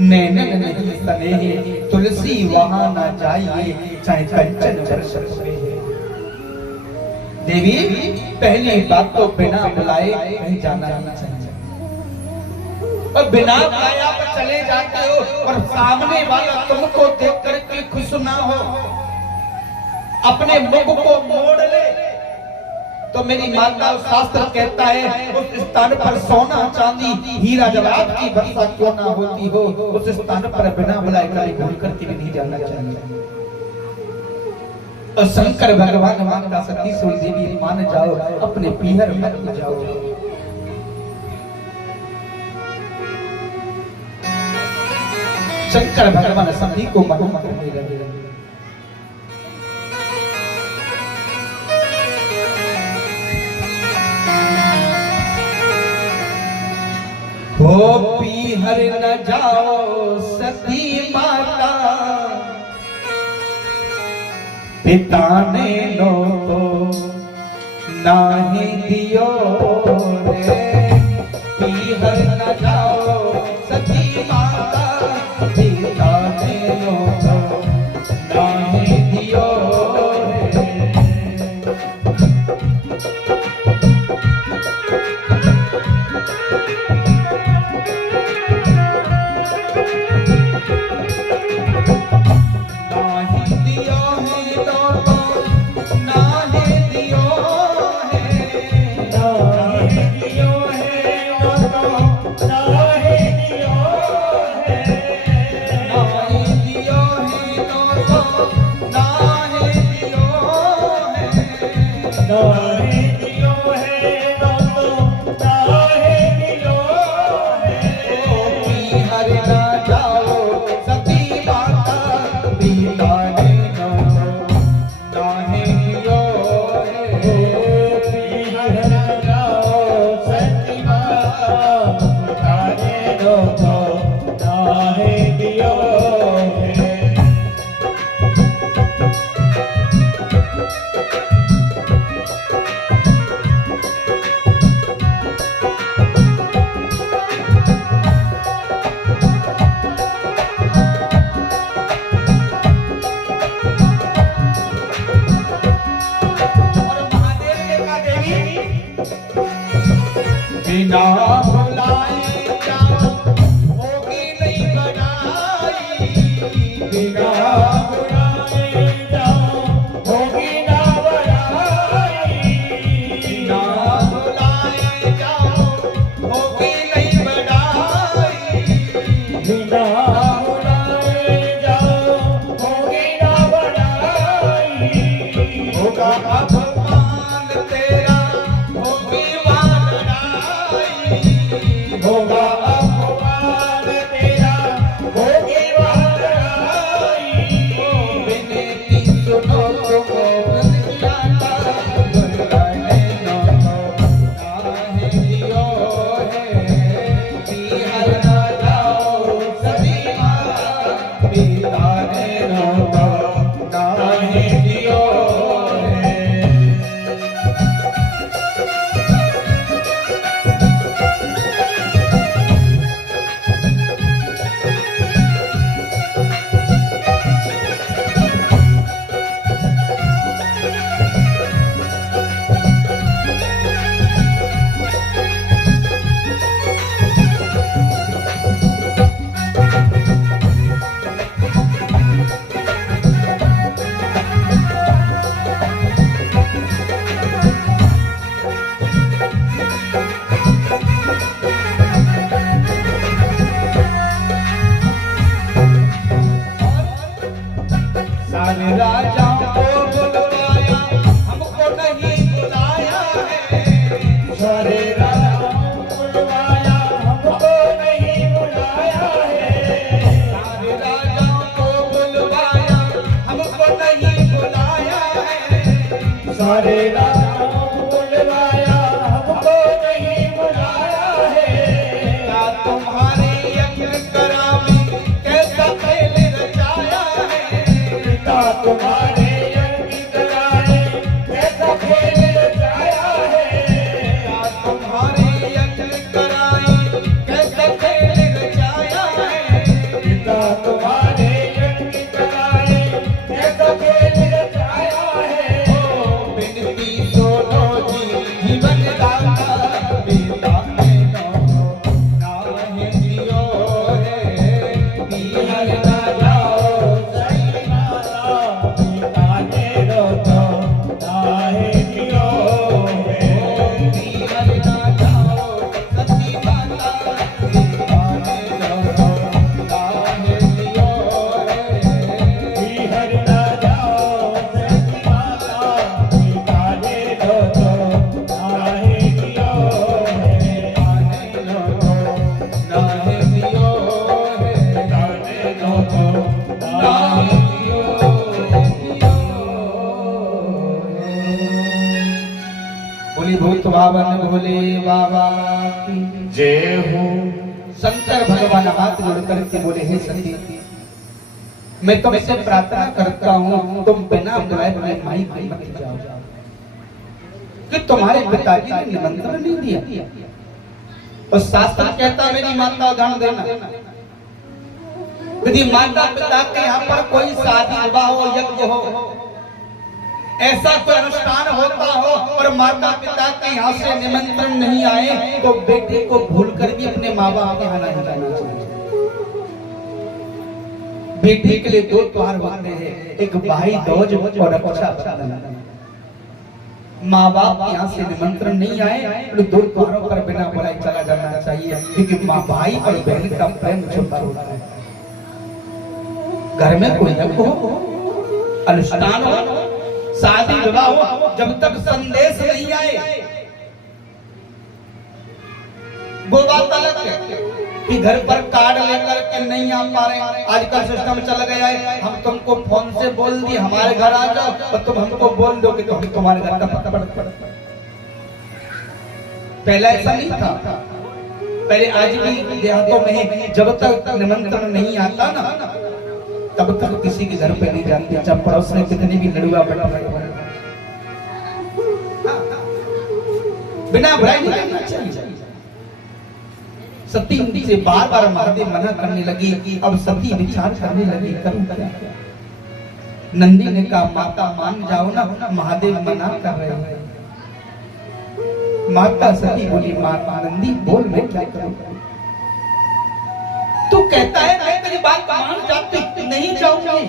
नैनन नहीं स्नेह, तुलसी वहां न जाइए चाहे कंचन बरसत में। देवी पहली बात तो बिना बुलाए कहीं जाना नहीं चाहिए, और बिना बुलाए आप चले जाते हो और सामने वाला तुमको देख करके खुश ना हो, अपने मुख को मोड़ ले, तो मेरी माता शास्त्र कहता है उस स्थान पर सोना चांदी हीरा जवाहरात की वर्षा क्यों ना होती हो, उस स्थान पर बिना बुलाए कभी भूल करके भी नहीं जाना चाहिए। और शंकर भगवान माता सती सोई देवी, मान जाओ, अपने पीहर मत जाओ। शंकर भगवान सती को मनो करने लगे। हो पीहर न जाओ सती माता, पिता ने लो तो नाही दियो रे, पीहर न जाओ सती माता, पिता ने लो तो नाही दियो रे। तुम्हारे यज्ञ करावे कैसा खेल रचाया है। पिता तुम्हारे यज्ञ कराए कैसा खेल रचाया है। पिता तुम्हारे यज्ञ कराए कैसा खेल रचाया है। पिता तुम्हारे यज्ञ कराए कैसा खेल रचाया है। बिनती सुनो जी जीवन दाता पिता ने नाहे दियो है। हर ना जाओ सही माता पिता ने रोतो नाहे दियो है। हर ना जाओ सती माता पिता ने नाहे दियो है। हर ना जाओ सही माता पिता ने रोतो नाहे दियो है। नाहे दियो है। पिता ने रोतो नाहे बोली भूत बावन भोले बाबा की जय हो। शंकर भगवान हाथ जोड़ करके बोले हे सती मैं तुमसे प्रार्थना करता हूँ तुम बिना बुलाए मेरे माई को मत जाओ कि तुम्हारे पिताजी ने निमंत्रण नहीं दिया और शास्त्र कहता मेरी माता दान देना। यदि माता पिता के यहाँ पर कोई शादी विवाह हो यज्ञ हो ऐसा कोई अनुष्ठान होता हो और माता पिता के यहाँ से निमंत्रण नहीं आए तो बेटे को भूल कर भी अपने माँ बाप के यहाँ नहीं जाना चाहिए। बेटे के लिए दो त्योहार होते हैं एक भाई दूज और रक्षाबंधन। माँ बाप के यहाँ से निमंत्रण नहीं आए तो दो त्योहारों पर बिना बुलाए चला जाना चाहिए क्योंकि माँ भाई और बहन का प्रेम छुपा होता है। घर में कोई यज्ञ हो अनुष्ठान हो शादी विवाह हो जब तक संदेश नहीं आए वो बात अलग है कि घर पर कार्ड लेकर के नहीं आ पा रहे। आजकल सिस्टम चल गया है हम तुमको फोन से बोल दिए हमारे घर आ जाओ और तुम हमको बोल दो कि तुम तुम्हारे घर का पता पड़। पहले ऐसा नहीं था। पहले आज भी देहातों में जब तक निमंत्रण नहीं आता ना तब तक किसी के घर पे नहीं जाती चाहे पड़ोस में कितने भी लड़ुआ बैठा हो। बिना बुराई नहीं करना चाहिए। सती से बार बार महादेव मना करने लगी अब सती विचार करने लगी करूं क्या। नंदी ने कहा माता मान जाओ ना महादेव मना कर रहे हैं। माता सती बोली माता नंदी बोल मैं क्या करूं। तू कहता है मैं तेरी बात मान जाती नहीं जाऊंगी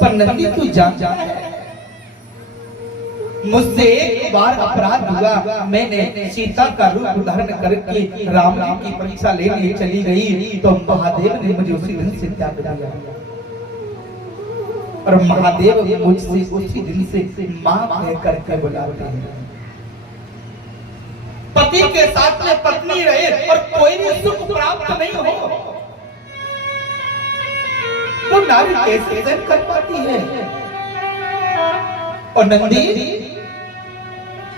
पर नंदी तू जान जा मुझसे एक बार अपराध हुआ मैंने सीता का रूप धारण करके राम जी की परीक्षा लेने चली गई तो महादेव ने मुझे उसी दिन से त्याग दिया और महादेव मुझसे उसी दिन से मां कह करके बुलाते हैं। पति के साथ में पत्नी रहे और कोई भी सुख प्राप्त नहीं हो वो नारी कैसे सहन कर पाती है। और नंदी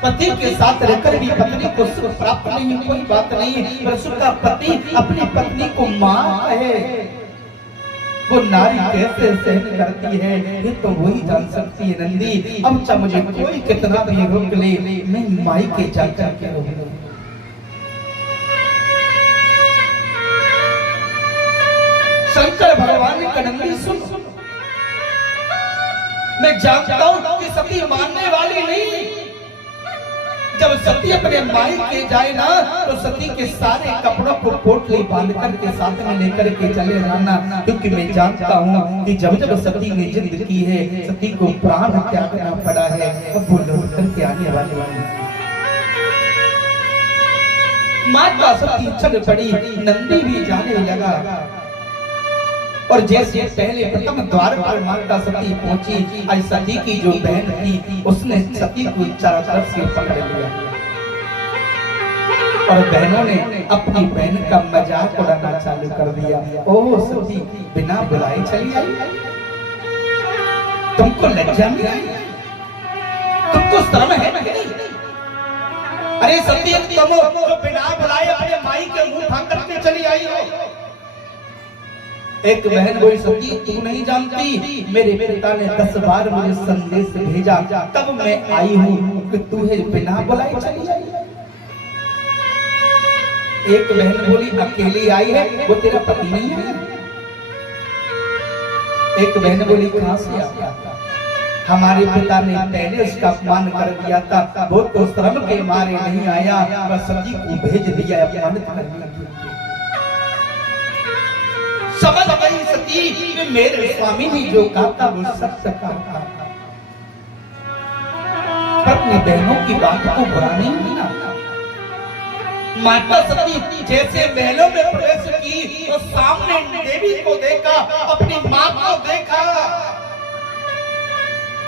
पति के साथ रहकर भी पत्नी को सुख प्राप्त नहीं कोई बात नहीं पर उसका पति अपनी पत्नी को मां कहे वो नारी कैसे सहन करती है ये तो वही जान सकती है। नंदी अब चाहे मुझे कोई कितना भी रोक ले मैं माई के जाकर के रहूंगा। शंकर भगवान ने नंदी सुन मैं जानता हूं कि सती मानने वाली नहीं। जब सती अपने माई के जाए ना तो सती के सारे कपड़ों को पोटली बांध करके साथ में लेकर के चले जाना क्योंकि मैं जानता हूँ कि जब जब सती ने जिद की है सती को प्राण त्याग करना पड़ा है अब वो लौट करके आने वाले माता सती चल पड़ी नंदी भी जाने लगा और जैसे पहले प्रथम द्वार पर माता सती पहुंची आज सती की जो बहन थी उसने सती को चारों तरफ से पकड़ लिया और बहनों ने अपनी बहन का मजाक उड़ाना चालू कर दिया। ओह सती बिना बुलाए चली आई तुमको लज्जा नहीं आई तुमको शर्म है नहीं अरे सती तुम जो बिना बुलाए अपने माई के मुंह ढक करके चली आई हो। एक बहन बोली सती तू नहीं जानती मेरे पिता ने 10 बार मुझे संदेश भेजा तब मैं आई हूँ कि तू है बिना बुलाए चली आई। एक बहन बोली अकेली आई है वो तेरा पति नहीं है। एक बहन बोली कहां से आया? हमारे पिता ने पहले उसका अपमान कर दिया था, वो तो श्रम के मारे नहीं आया, बस सती को भेज दिया अपमानित करने के लिए। समझ गई सती कि मेरे स्वामी ने जो कहा था वो सत्य कहा था। पर अपनी बहनों की बात को बुरा नहीं माना। माता सती जैसे महलों में प्रवेश की तो सामने देवी को देखा, अपनी मां को देखा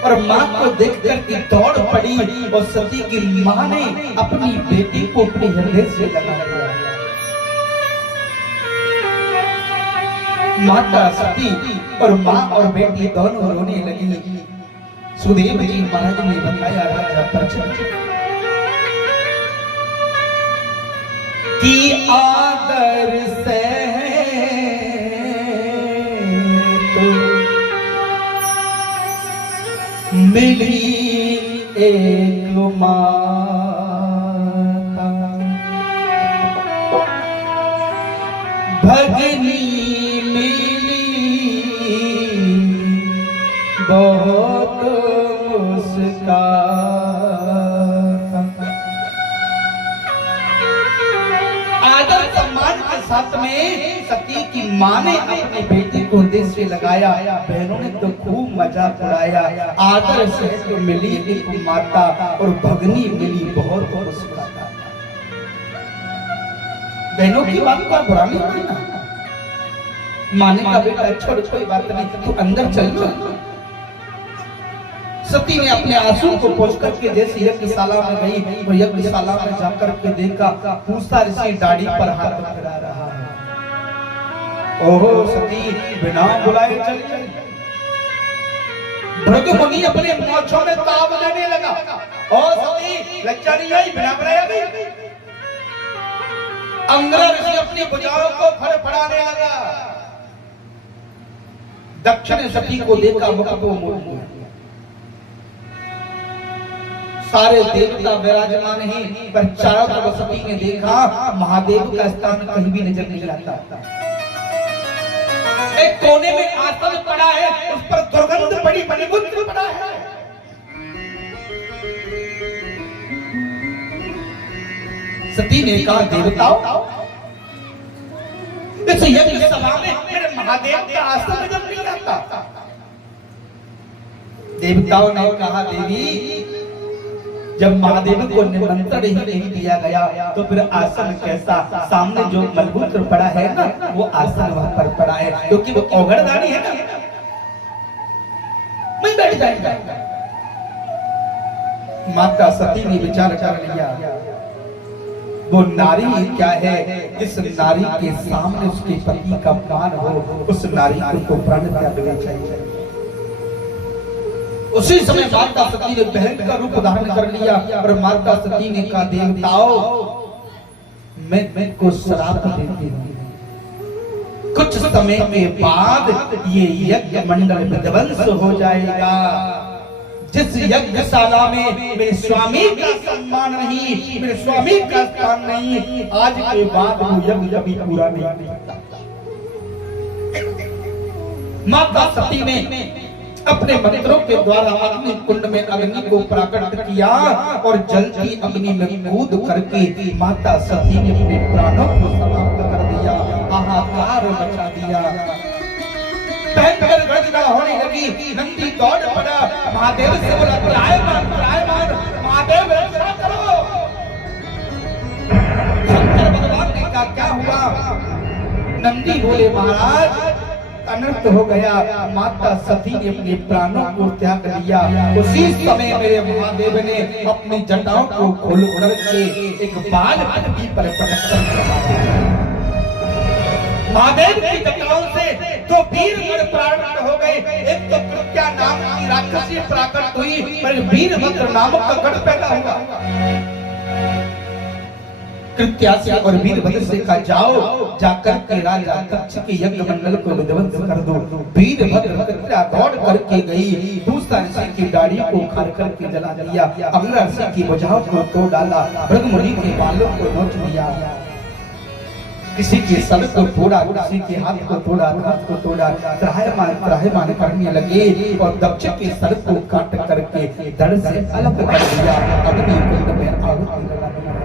और मां को देख करके दौड़ पड़ी और सती की मां ने अपनी बेटी को अपने हृदय से लगा लिया। माता सती और मां और बेटी दोनों रोने लगी। सुदेव जी महाराज ने बताया राजा परीक्षित कि आदर से तो मिली एक माता भगनी मिली बहुत मुस्काता। आदर सम्मान के साथ में सती की मां ने अपनी बेटी को हृदय से लगाया। बहनों ने तो खूब मजाक उड़ाया। आदर से तो मिली एक माता और भगनी मिली बहुत मुस्काता। बहनों की बात को बुरा नहीं मानना। माने का बेटा छोड़ कोई बात नहीं, तू अंदर चल जा। सती ने अपने आंसू को पोंछ करके जैसे यज्ञशाला में गई और यज्ञशाला में जाकर के देखा पूछता ऋषि दाढ़ी पर हाथ फिरा रहा है। ओहो सती बिना बुलाए चली गई। भृगु मुनि अपने मोछों में ताव लेने लगा। ओ सती लज्जा नहीं आई बिना बुलाए गई। अंगरा ऋषि अपनी भुजाओं को फड़फड़ाने लगा। दक्ष ने सती को देखा मुख को मोड़ लिया। सारे देवता विराजमान हैं पर चारों तरफ सती ने देखा महादेव का स्थान कहीं भी नजर नहीं आता। एक कोने में आसन पड़ा है, उस पर दुर्गंध पड़ी मणिमुद्र पड़ा है। सती ने कहा देवताओं इस यज्ञशाला में मेरे महादेव का आसन नजर नहीं आता। देवताओं ने कहा देवी जब महादेव को निमंत्रण ही नहीं दिया गया तो फिर आसन कैसा? सामने जो मलमूत्र पड़ा है ना वो आसन वहां पर पड़ा है क्योंकि वो औगड़दानी है ना, मैं बैठ जाएगा। माता सती ने विचार कर लिया वो नारी क्या है, इस नारी के सामने उसके पति का अपमान हो, उस नारी को प्राण त्याग देना चाहिए। उसी समय माता सती ने बहन का रूप धारण कर लिया और माता सती ने कहा देवताओं मैं को श्राप देती हूँ, कुछ समय के बाद ये यज्ञ मंडल विध्वंस हो जाएगा। जिस यज्ञशाला में मेरे स्वामी का सम्मान नहीं, मेरे स्वामी का स्थान नहीं, आज के बाद वो यज्ञ कभी पूरा नहीं होता। माता सती ने अपने मंत्रों के द्वारा अग्नि कुंड में अग्नि को प्राकट किया और जलती अग्नि में कूद करके माता सती ने अपने प्राणों को समाप्त कर दिया, हाहाकार मचा दिया। भयंकर गर्जना होने लगी। नंदी दौड़ पड़ा, महादेव से बोला त्रायमान महादेव रक्षा करो। शंकर भगवान ने कहा क्या हुआ? नंदी बोले महाराज अनर्थ हो गया। माता सती ने अपने प्राणों को त्याग दिया। उसी समय मेरे महादेव ने अपनी जटाओं को खोल करके एक बाल पृथ्वी पर प्रकट कर महादेव की जटाओं से दो वीरगण प्राकट हो गए। एक तो कृत्या नाम की राक्षसी प्राकट हुई, पर वीरभद्र नामक का गण पैदा हुआ। कृत्या से और वीरभद्र से कहा जाओ जाकर के राजा दक्ष के यज्ञ मंडल को विध्वंस कर दो। वीरभद्र कृत्या दौड़ करके गई, दूसरा ऋषि की दाढ़ी को उखाड़ करके जला दिया, अगला ऋषि की भुजाओं को तोड़ डाला, भृगुमुनि के बालों को नोच लिया, किसी के सर को तोड़ा, किसी के हाथ को तोड़ा, हाथ को तोड़ा, त्राहिमाम करने लगे और दक्ष के सर को काट करके धड़ से अलग कर दिया, अग्नि कुंड में आहुति लगा दिया।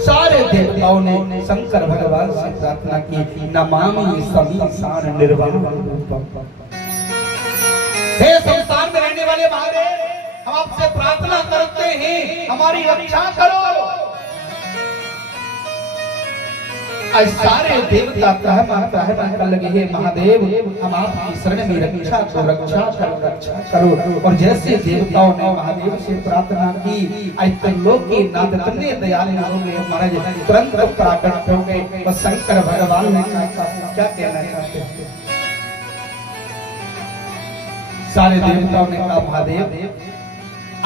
सारे देवताओं ने शंकर भगवान से प्रार्थना की, नमामि समीसान निर्वाणम। हे संसार में रहने वाले महादेव, हम आपसे प्रार्थना करते हैं, हमारी रक्षा करो। आज सारे देवता त्राहिमाम कर लगे, हे महादेव हम आपकी शरण में रक्षा करो। और जैसे देवताओं ने महादेव से प्रार्थना की, आज त्रिलोक के नाथ इतने दयालु हो गए महाराज, तुरंत प्रकट हो गए। और शंकर भगवान ने क्या कहना चाहते हैं? सारे देवताओं ने कहा, महादेव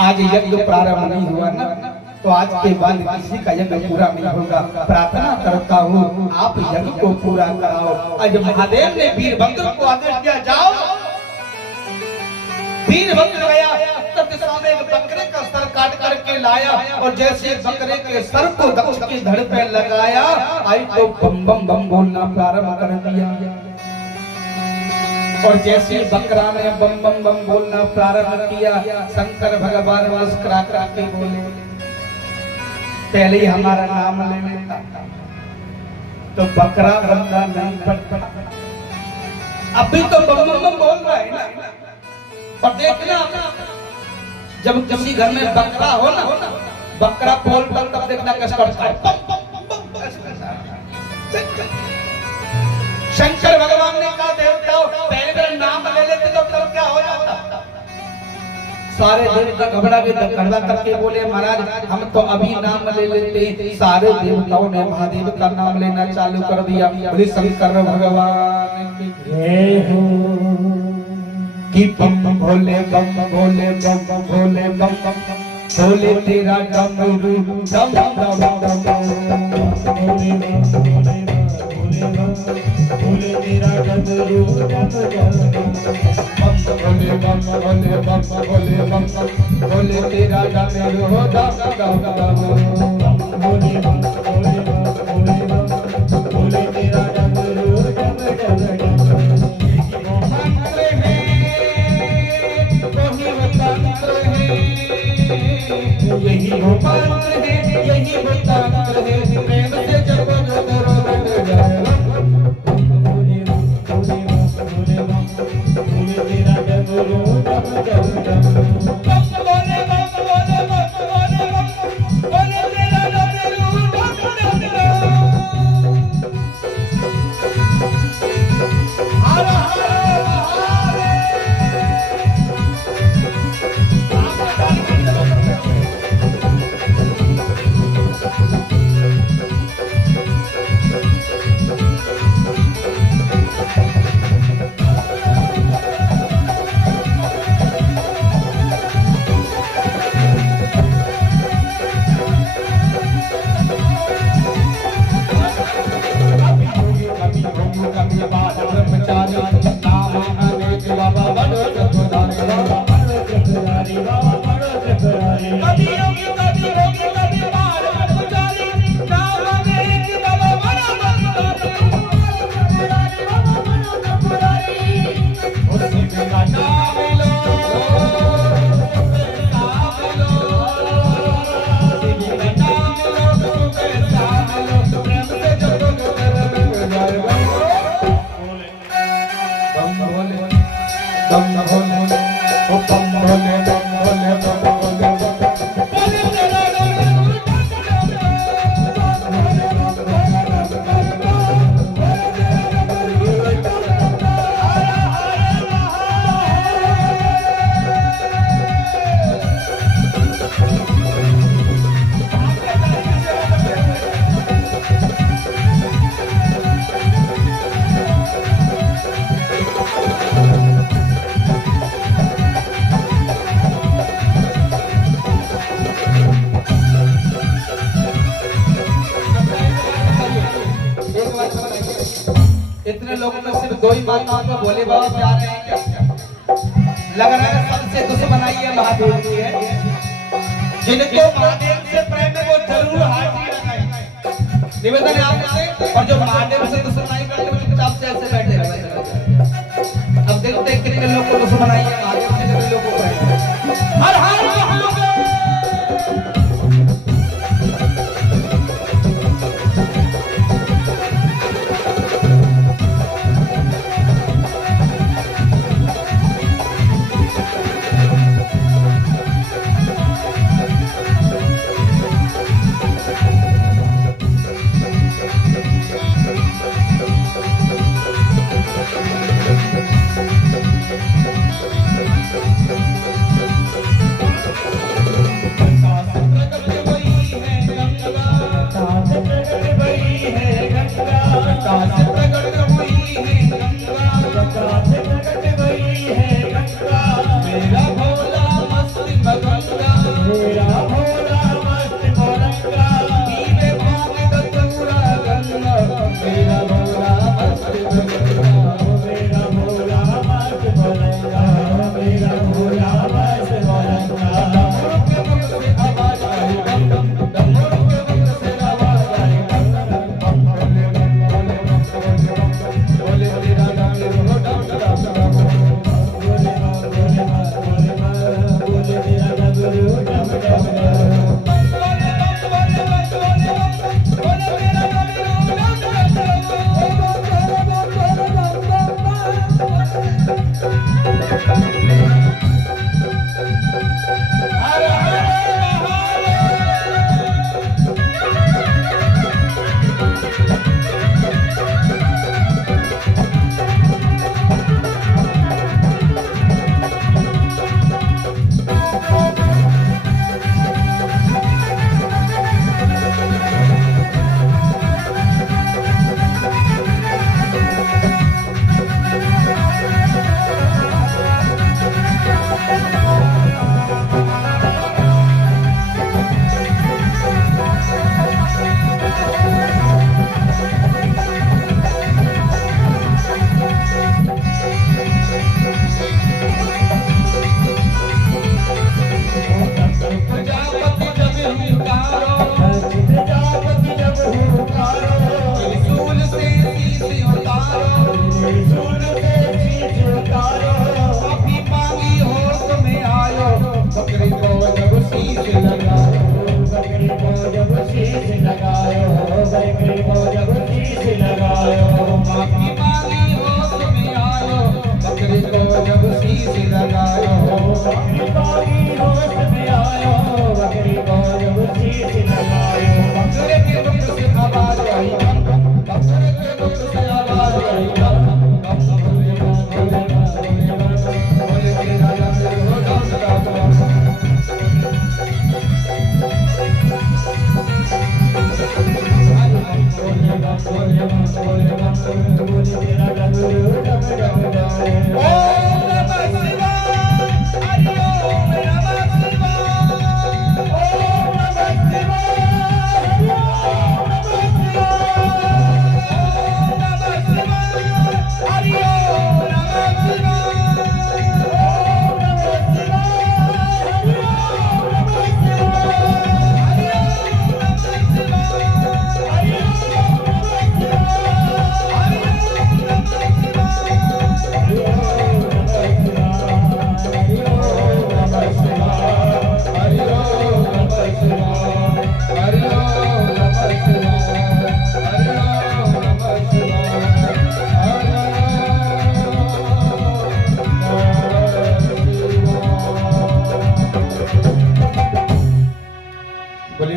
आज यज्ञ प्रारंभ नहीं हुआ ना, तो आज के बाद किसी का यज्ञ पूरा नहीं होगा। प्रार्थना करता हूँ आप यज्ञ को पूरा कराओ। आज महादेव ने वीरभद्र को आदेश दिया, जाओ। वीरभद्र गया, तब दिशा में एक बकरे का सर काट करके लाया और जैसे बकरे के सर को दक्ष की धड़ पे लगाया, आई तो बम बम बम बोलना प्रारंभ कर दिया। और जैसे बकरा ने बम बम बम बोलना प्रारंभ किया, शंकर भगवान मुस्कुरा करके बोले, पहले ही हमारा नाम ले लेता तो बकरा बंदा नहीं बनता। अभी तो बम बम बम बोल रहा है ना। और देखना जब किसी घर में बकरा हो ना, बकरा बोल कर तब देखना कैसे करता है। शंकर भगवान ने कहा, देवताओं पहले मेरा नाम ले लेते तो तब क्या हो जाता। सारे देवता घबरा गए, घबरा करके बोले, महाराज हम तो अभी नाम ले लेते। सारे देवताओं ने महादेव का नाम लेना चालू कर दिया। बोले शंकर भगवान की बम भोले बम भोले बम भोले बम भोले तेरा डमरू डम डम डम भोले तेरा डमरू डम भोले बम भोले बम भोले बम भोले तेरा डमरू डम डम भोले बम भोले बम भोले तेरा डमरू डम डम। यही हो मंत्र है, यही हो तंत्र है, प्रेम से जब करो लग जाए। भोले बम भोले बम भोले तेरा डमरू डम डम डम। भोले बम भोले बम भोले बम भोले तेरा डमरू डम डम। इतने लोगों में सिर्फ 2 ही माताओं को भोले बाबा प्यार है क्या? लग रहा है सबसे दुश्मनाई है महादेव की है। जिनको महादेव से प्रेम है वो जरूर हाथी लगाए। निवेदन है आपसे, और जो महादेव से दुश्मनाई करते हैं वो चुपचाप से ऐसे बैठे रहे। अब देखते हैं कितने लोग को दुश्मनाई है महादेव से, कितने लोगों को है। हर हर महादेव।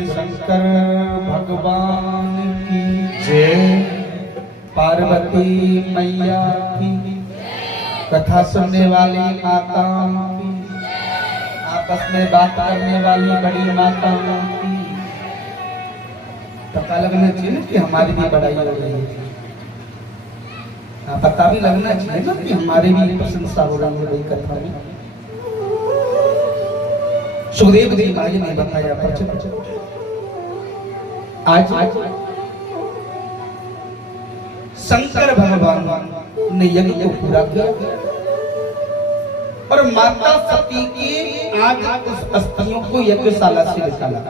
शंकर भगवान की जय, पार्वती मैया की, कथा सुनने वाली माताओं की, आपस में बात करने वाली बड़ी माताओं की। पता लगना चाहिए कि हमारी भी बड़ाई हो रही है। पता भी लगना चाहिए ना कि हमारी भी प्रशंसा हो रही है कथा में। सुखदेव जी महाराज ने बताया आज शंकर भगवान ने यज्ञ को पूरा किया और माता सती की आज उस अस्थियों को यज्ञशाला से निकाला,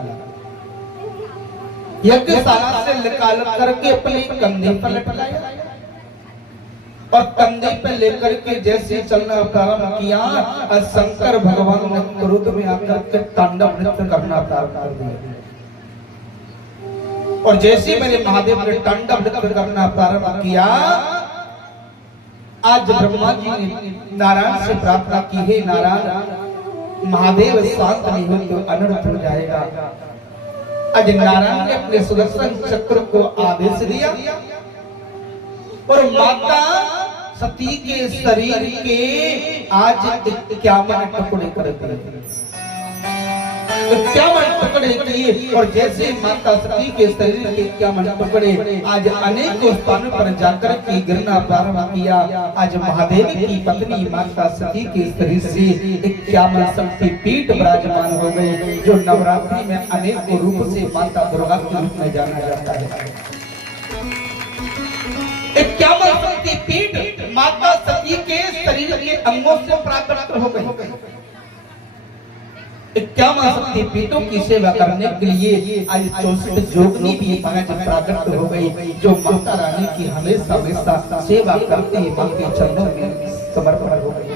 यज्ञशाला से निकाल करके अपने कंधे पर लटकाया और कंधे पे लेकर के जैसे चलना प्रारंभ किया और शंकर भगवान ने क्रोध में आकर के तांडव नृत्य करना प्रारंभ कर दिया। और जैसे मेरे महादेव ने तांडव नृत्य करना प्रारंभ किया, आज ब्रह्मा जी ने नारायण से प्रार्थना की, हे नारायण महादेव शांत नहीं हो तो अनर्थ हो जाएगा। आज नारायण ने अपने सुदर्शन चक्र को आदेश दिया और माता सती के शरीर के आज 51 टुकड़े कर दिए, 51 टुकड़े किए। और जैसे माता सती के शरीर के 51 टुकड़े आज अनेकों स्थानों पर जाकर के गिरना प्रारंभ किया। आज महादेव की पत्नी माता सती के शरीर से 51 शक्ति पीठ विराजमान हो गई, जो नवरात्रि में अनेकों रूप से माता दुर्गा के रूप में जाना जाता है। 51 शक्ति पीठ माता सती के शरीर के अंगों से प्राप्त हो गई। 51 शक्ति पीठों की सेवा करने के लिए आज 64 जोगनी भी प्राकट हो गई, जो माता रानी की हमेशा हमेशा सेवा करते हैं, मां के चरणों में समर्पण हो गई।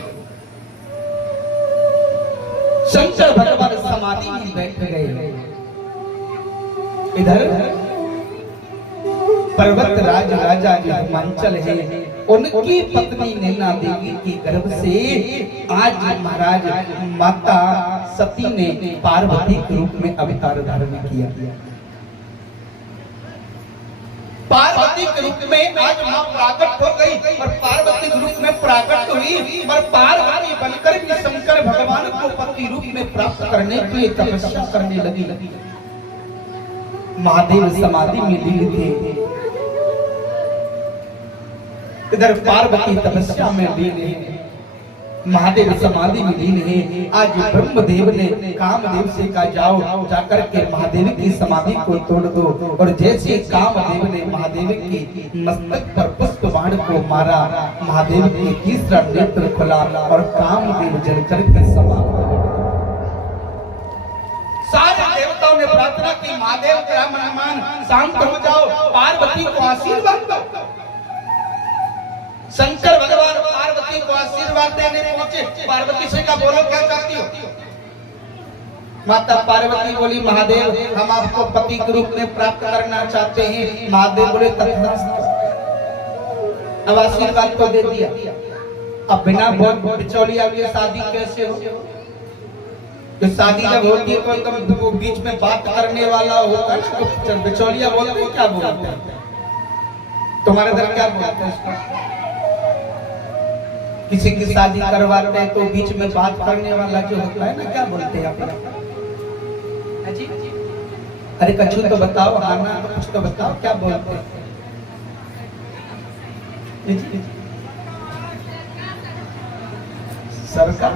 शंकर भगवान समाधि में बैठ गए। इधर पर्वत राज राजा जो हिमांचल है, उनकी पत्नी नैना देवी की गर्भ से आज महाराज माता सती ने पार्वती के रूप में अवतार धारण किया। पार्वती के रूप में आज मां प्राकट हो गई और पार्वती के रूप में प्राकट हुई और पार्वती बनकर भी शंकर भगवान को पति रूप में प्राप्त करने के लिए तपस्या करने लगी। महादेव समाधि में लीन थे, इधर पार्वती तपस्या में लीन है, महादेव समाधि में लीन है। आज ब्रह्मदेव ने कामदेव से कहा जाओ जाकर के महादेव की समाधि को तोड़ दो, और जैसे कामदेव ने महादेव के मस्तक पर पुष्प बाण को मारा, महादेव की तीसरा नेत्र खुला और कामदेव जलकर के समाप्त हो गए। सारे देवताओं ने प्रार्थना की, महादेव तेरा मेहमान शांत हो जाओ, पार्वती को आशीर्वाद दो। शंकर भगवान पार्वती को आशीर्वाद देने पहुंचे। पार्वती से कहा, बोलो क्या चाहती हो? माता पार्वती बोली, महादेव हम आपको पति के रूप में प्राप्त करना चाहते हैं। महादेव बोले, तथास्तु। अब आशीर्वाद तो दे दिया, अब बिना बिचौलिया के शादी कैसे हो? तो शादी जब होती है तो एकदम बीच में बात करने वाला होता है, तो बिचौलिया बोलते क्या बोलते हैं? तुम्हारे इधर क्या बोलते हैं इसको? किसी की शादी करवाते हैं तो बीच में बात करने वाला जो होता है ना, क्या बोलते हैं आप? अरे कछु तो बताओ, आना तो कुछ तो बताओ, क्या बोलते हैं? सरकार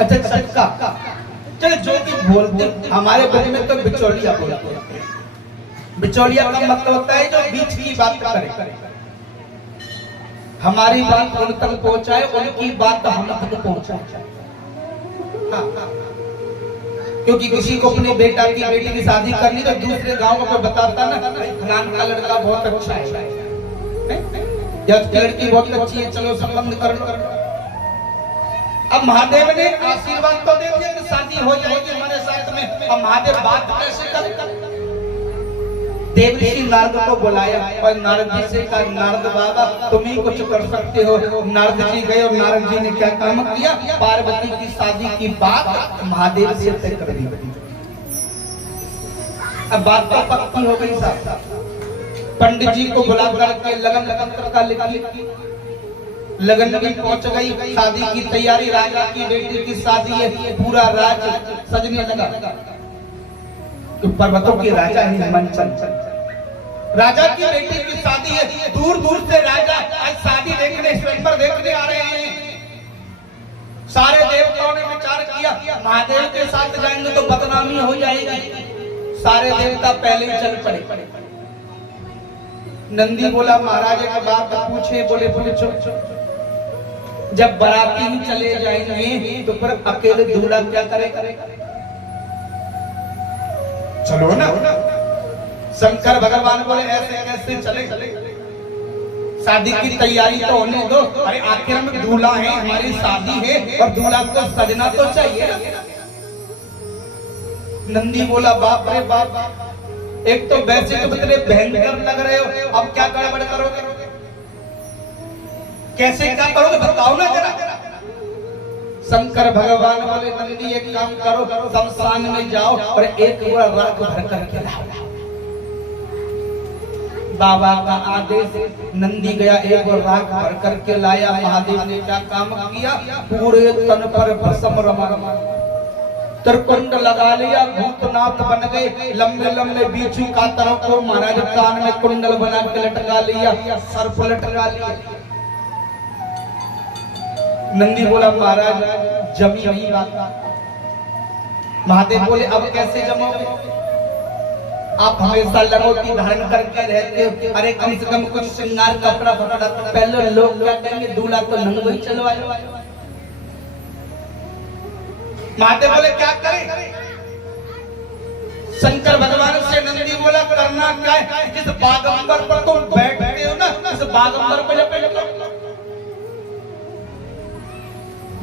अच्छा सबका चलो जो भी बोलते, हमारे बारे में तो बिचौलिया बोलते हैं। बिचौलिया का मतलब होता है जो बीच की बात करे, हमारी बात उन तक पहुंचाए, उनकी बात हम तक पहुंचाए। हाँ। क्योंकि किसी को अपने बेटा की बेटी की शादी करनी तो दूसरे गांव को बताता ना, फलान का लड़का बहुत अच्छा है या लड़की बहुत अच्छी है, चलो संबंध कर लो। अब महादेव ने आशीर्वाद तो दे दिया कि शादी हो जाएगी हमारे साथ में, अब महादेव बात कैसे करेगा? देवऋषि नारद को बुलाया और नारद जी से कहा, नारद बाबा तुम ही कुछ कर सकते हो। नारद जी गए और नारद जी ने क्या काम किया? पार्वती की शादी की बात महादेव से तय कर दी। अब बात तो पक्की हो गई साहब। पंडित जी को बुला करके लगन का लिखी, लगन भी पहुंच गई, शादी की तैयारी, राजा की बेटी की शादी है, पूरा राज्य सजने लगा। तो पर्वतों के राजा है हिमांचल, राजा की बेटी की शादी है, दूर दूर से राजा आज शादी देखने, स्वयंवर देखने आ रहे हैं। सारे देवताओं ने विचार किया, महादेव के साथ जाएंगे तो बदनामी हो जाएगी, सारे देवता पहले ही चल पड़े। नंदी बोला महाराज एक बात पूछे, बोले पूछो। जब बाराती ही चले जाएंगे तो फिर अकेले दूल्हा क्या करेगा? चलो ना। शंकर भगवान बोले ऐसे कैसे चले? शादी की तैयारी तो होने दो। अरे आखिर हम दूल्हा है, हमारी शादी है और दूल्हा को सजना तो चाहिए ना। नंदी बोला बाप रे बाप, एक तो वैसे तो इतने भयंकर लग रहे हो, अब क्या गड़बड़ करोगे? कैसे क्या करोगे बताओ ना जरा। शंकर भगवान बोले नंदी एक काम करो, शमशान में जाओ और एक बोरा राख भर करके लाओ। बाबा का आदेश, नंदी गया एक बोरा राख भर करके लाया। महादेव ने क्या काम किया? पूरे तन पर भस्म रमा, त्रिकुंड लगा लिया, भूतनाथ बन गए। लंबे लंबे बीचू कातरों को महाराज कान में कुंडल बना के लटका लिया, सर्प लटका लिया। नंदी बोला महाराज जमी नहीं बात। महादेव बोले अब कैसे जमोगे? आप हमेशा लंगोटी धारण करके रहते हो। अरे कम से कम कुछ श्रृंगार कपड़ा फपड़ा, पहले लोग क्या कहेंगे दूल्हा को नंगो ही चलवाए। महादेव बोले क्या करें? शंकर भगवान से नंदी बोला करना क्या है? जिस बागंबर पर तुम बैठते हो ना, उस बागंबर पे लपेट।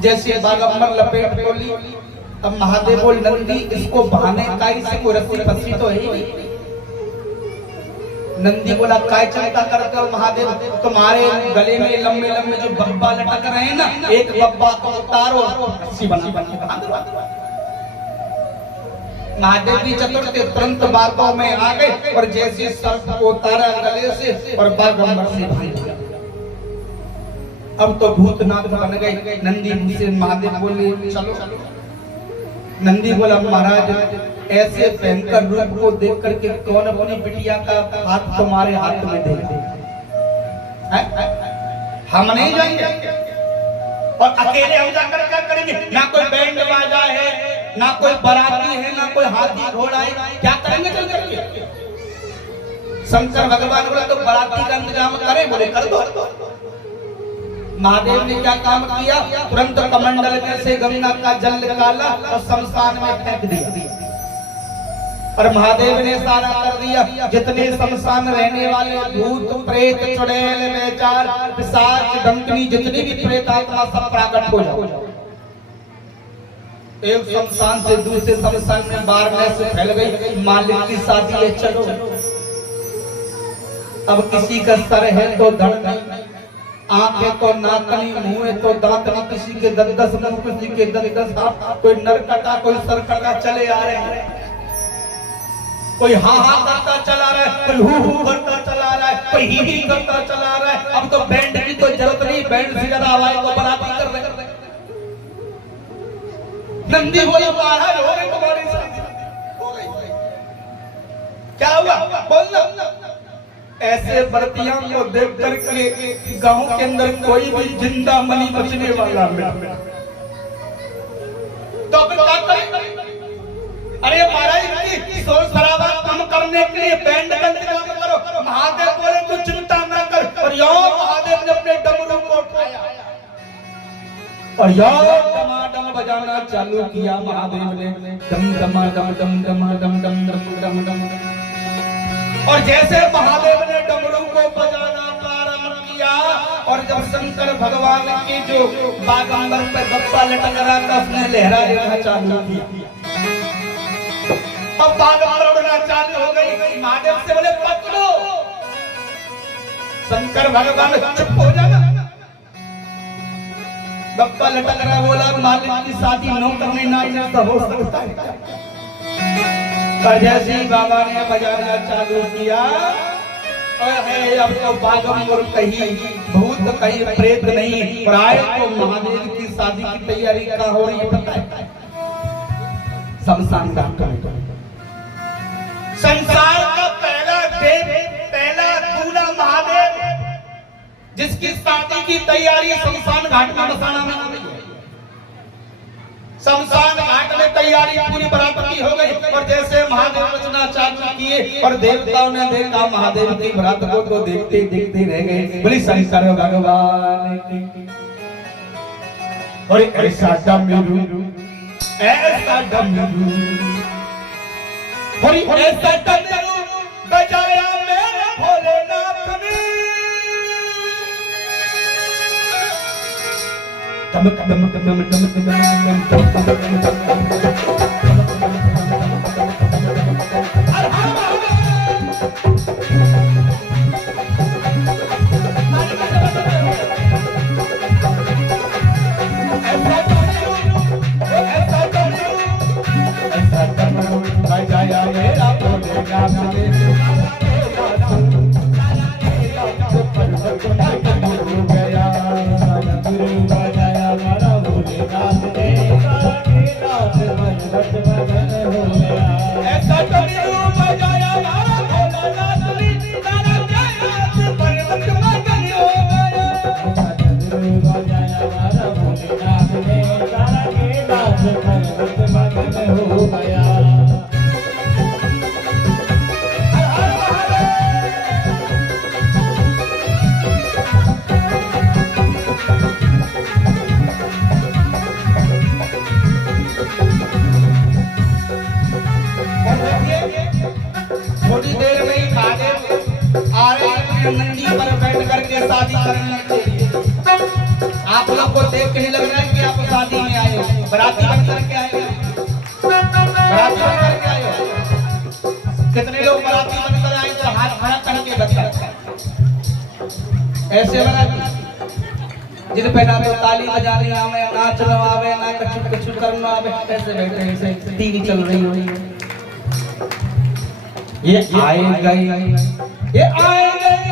जैसे बागंबर लपेट को ली, अब महादेव बोल नंदी इसको बहाने का से कोई रस्सी फंसी तो है ही। नंदी बोला काय चिंता करते हो महादेव, तुम्हारे गले में लंबे लंबे जो बब्बा लटक रहे हैं ना, एक बब्बा को उतारो, रस्सी बना बना दो। महादेव की चतुर थे, तुरंत बातों में आ गए और जैसे सर्प को उतारा गले से और बागंबर से भाग गया। अब तो भूतनाथ बन गए। नंदी से महादेव बोले चलो। नंदी बोला महाराज ऐसे भयंकर रूप को देख करके कौन अपनी बिटिया का हाथ तुम्हारे हाथ में दे दे? हम नहीं जाएंगे और अकेले हम जाकर क्या करेंगे? ना कोई बैंड बाजा है, ना कोई बाराती है, ना कोई हाथी घोड़ा है, क्या करेंगे चल करके? शंकर भगवान बोला तो बाराती का इंतजाम करें, बोले कर दो। महादेव ने क्या काम किया? तुरंत कमंडल में से गंगा का जल निकाला और शमशान में फेंक दिया। और महादेव ने सारा कर दिया, जितने शमशान रहने वाले भूत प्रेत चुड़ैल बेचार पिशाच डंकनी जितनी भी प्रेत आत्मा सब प्रकट हो जाओ। एक शमशान से दूसरे शमशान में बारने से फैल गई। मालिक की शादी है चलो। अब किसी का सर है तो धड़ नहीं, आंख है तो नाक नहीं, मुंह है तो दांत नहीं, किसी के 10 मुंह, किसी के 10 हाथ, कोई नर कटा कोई सर कटा चले आ रहे हैं। कोई हाँ हाँ करता चला रहा है, कोई हू हू करता चला रहा है, कोई ही ही करता चला रहा है। अब तो बैंड की कोई जरूरत नहीं, बैंड से ज्यादा आवाज तो बराबर कर रहे। नंदी बोला महाराज हो गई तुम्हारी शादी। क्या हुआ बोलना? ऐसे बर्तियां को देख करके गांव के अंदर कोई भी जिंदा मनी बचने वाला नहीं। तो फिर क्या करें? अरे महाराज शोर शराबा कम करने के लिए बैंड का इंतजाम करो। महादेव बोले तू चिंता न कर। और यो महादेव ने अपने डमरू को उठाया और यो डमाडम बजाना चालू किया। महादेव ने डम डमा डम डम डमा डम डम डम डम डम। और जैसे महादेव ने डमरू को बजाना प्रारंभ किया और जब शंकर भगवान की जो बागंबर पे गप्पा लटक रहा था उसने लहरा लेना चालू किया। अब बागंबर उड़ना चालू हो गई। महादेव से बोले पकड़ो। शंकर भगवान चुप हो जाना। गप्पा लटक रहा, बोला मालिक की शादी नो करने ना हो सकता है। जैसे बाबा ने बजाना चालू किया और है अब तो बागंबर कहीं भूत कहीं प्रेत नहीं, और आए तो महादेव की शादी की तैयारी का हो रही है। पता है शमशान घाट में संसार का पहला देव, पहला दूल्हा महादेव, जिसकी शादी की तैयारी शमशान घाट में मसाना में हो रही है। शमशान घाट में तैयारी पूरी बराबर की हो गई और जैसे महादेव रचना चालू किए और देवताओं ने देखा महादेव की बरात को तो देखते देखते रह गए। बोली शंकर भगवान की। और ऐसा डमरू ऐसा डमरू और ऐसा डमरू बजाया मेरे भोलेनाथ ने। डम डम डम डम डम बजाया मेरा भोलेनाथ ने। गया बजाया मारा भोलेनाथ ने नाथ मजबत मगन हो गया। ऐसा डमरू बजाया मारा भोलेनाथ ने तारा कैलाश पर्वत मगन हो गया। बजाया मारा भोलेनाथ ने तारा कैलाश पर्वत मगन हो गया। थोड़ी देर में ही महादेव आ रहे हैं नंदी पर बैठ करके शादी करने के लिए। आप लोग को देख के ही लग रहा है कि आप शादी में आए हो, बराती बन करके आए हो, बराती बन करके आए हो। कितने लोग बराती बनकर आए तो हाथ खड़ा करके बता ऐसे बराती जिन पे ना तो ताली बजानी आवे ना चलो आवे ना कछु करना आवे ऐसे बैठे ऐसे टीवी चल रही हो। ये आए गए ये आए गए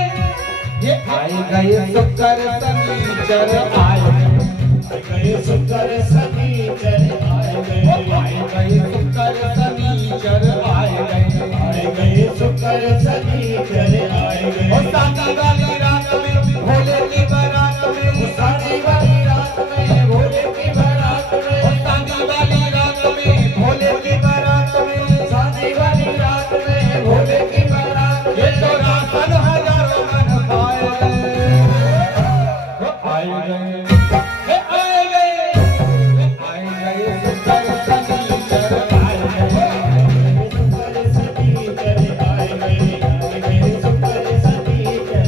ये आए गए शुक्र शनिचर आए गए शुक्र शनिचर आए गए शुक्र शनिचर आए गए शुक्र शनिचर आए गए। और शादी वाली रात में भोले की बारात में शादी वाली रात में भोले की बारात में शादी वाली रात में भोले की बारात में शादी वाली रात में भोले की बारात ये तो रासन हजारों मन पाए आए गए आए गए शुक्र शनिचर आए गए। शुक्र शनिचर आए गए शुक्र शनिचर।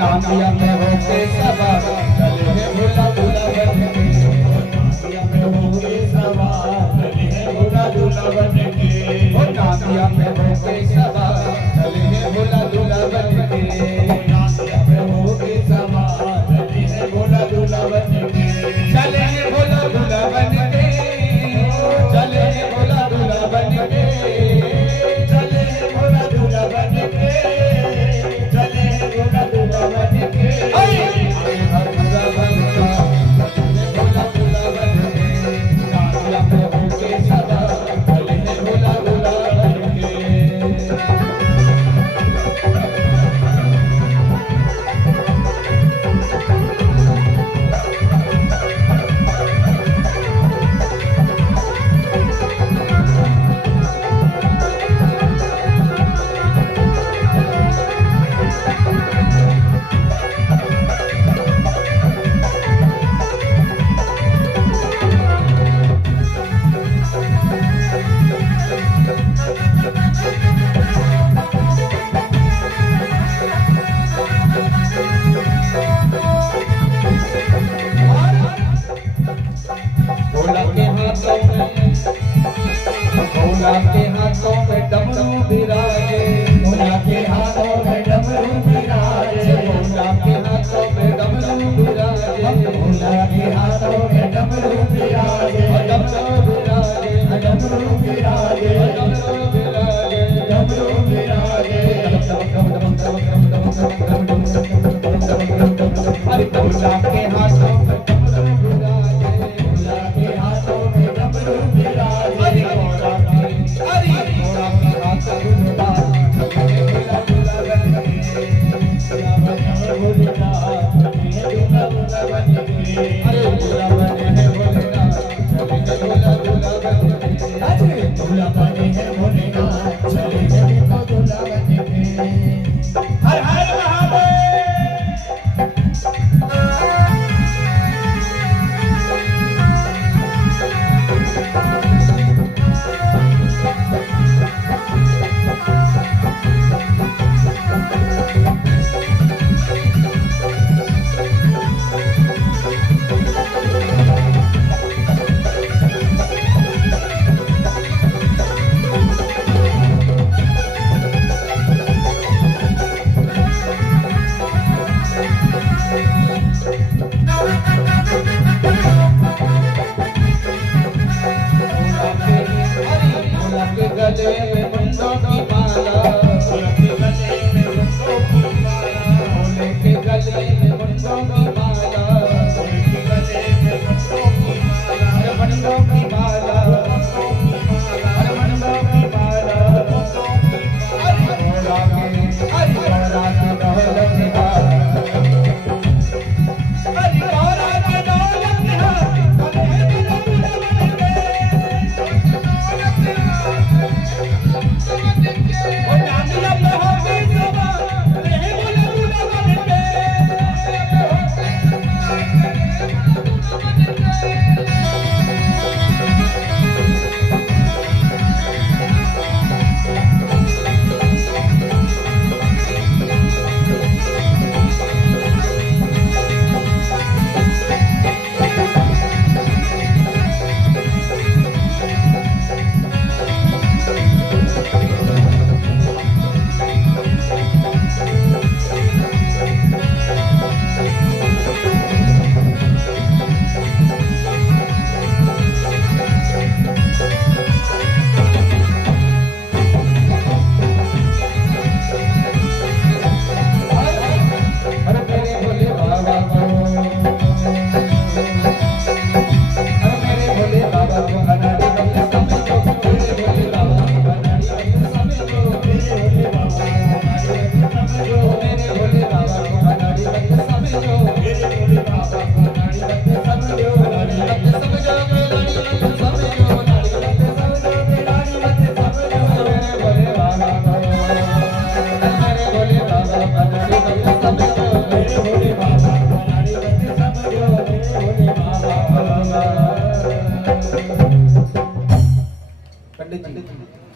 डांडिया में होके सवार चले हैं भोला भोला बन के। डांडिया में होके सवार चले हैं भोला भोला बन के। ओ डांडिया में होके सवार चले हैं भोला भोला बन के। डांडिया में होके सवार चले हैं भोला भोला बन के। चले हैं भोला भोला बन के। चले हैं भोला भोला बन के। चले हैं भोला भोला बन के। चले हैं भोला भोला बन के। भोला बनका भोला भोला बन के। डांडिया में होके सवार चले हैं भोला भोला बन के। के हाथों में डमरू विराजे, भोला के हाथों में डमरू विराजे, भोला के हाथों में डमरू विराजे, भोला के हाथों में डमरू विराजे, डमरू विराजे, डमरू विराजे, डमरू विराजे, डमरू विराजे। अरे भोला के हाथों में डमरू विराजे, भोला के हाथों में डमरू विराजे, अरे भोला के हाथों में भोला बने हैं भोलेनाथ, चले चले तो भोला बने हैं। हर हर महादेव। गले में मुंडों की माला, भोले के गले में मुंडों की माला, भोले के गले में मुंडों की माला, भोले के गले में मुंडों की माला, मुंडों की माला, अरे मुंडों की माला, अरे भोला की दौलत निहार, अरे भोला की दौलत निहार।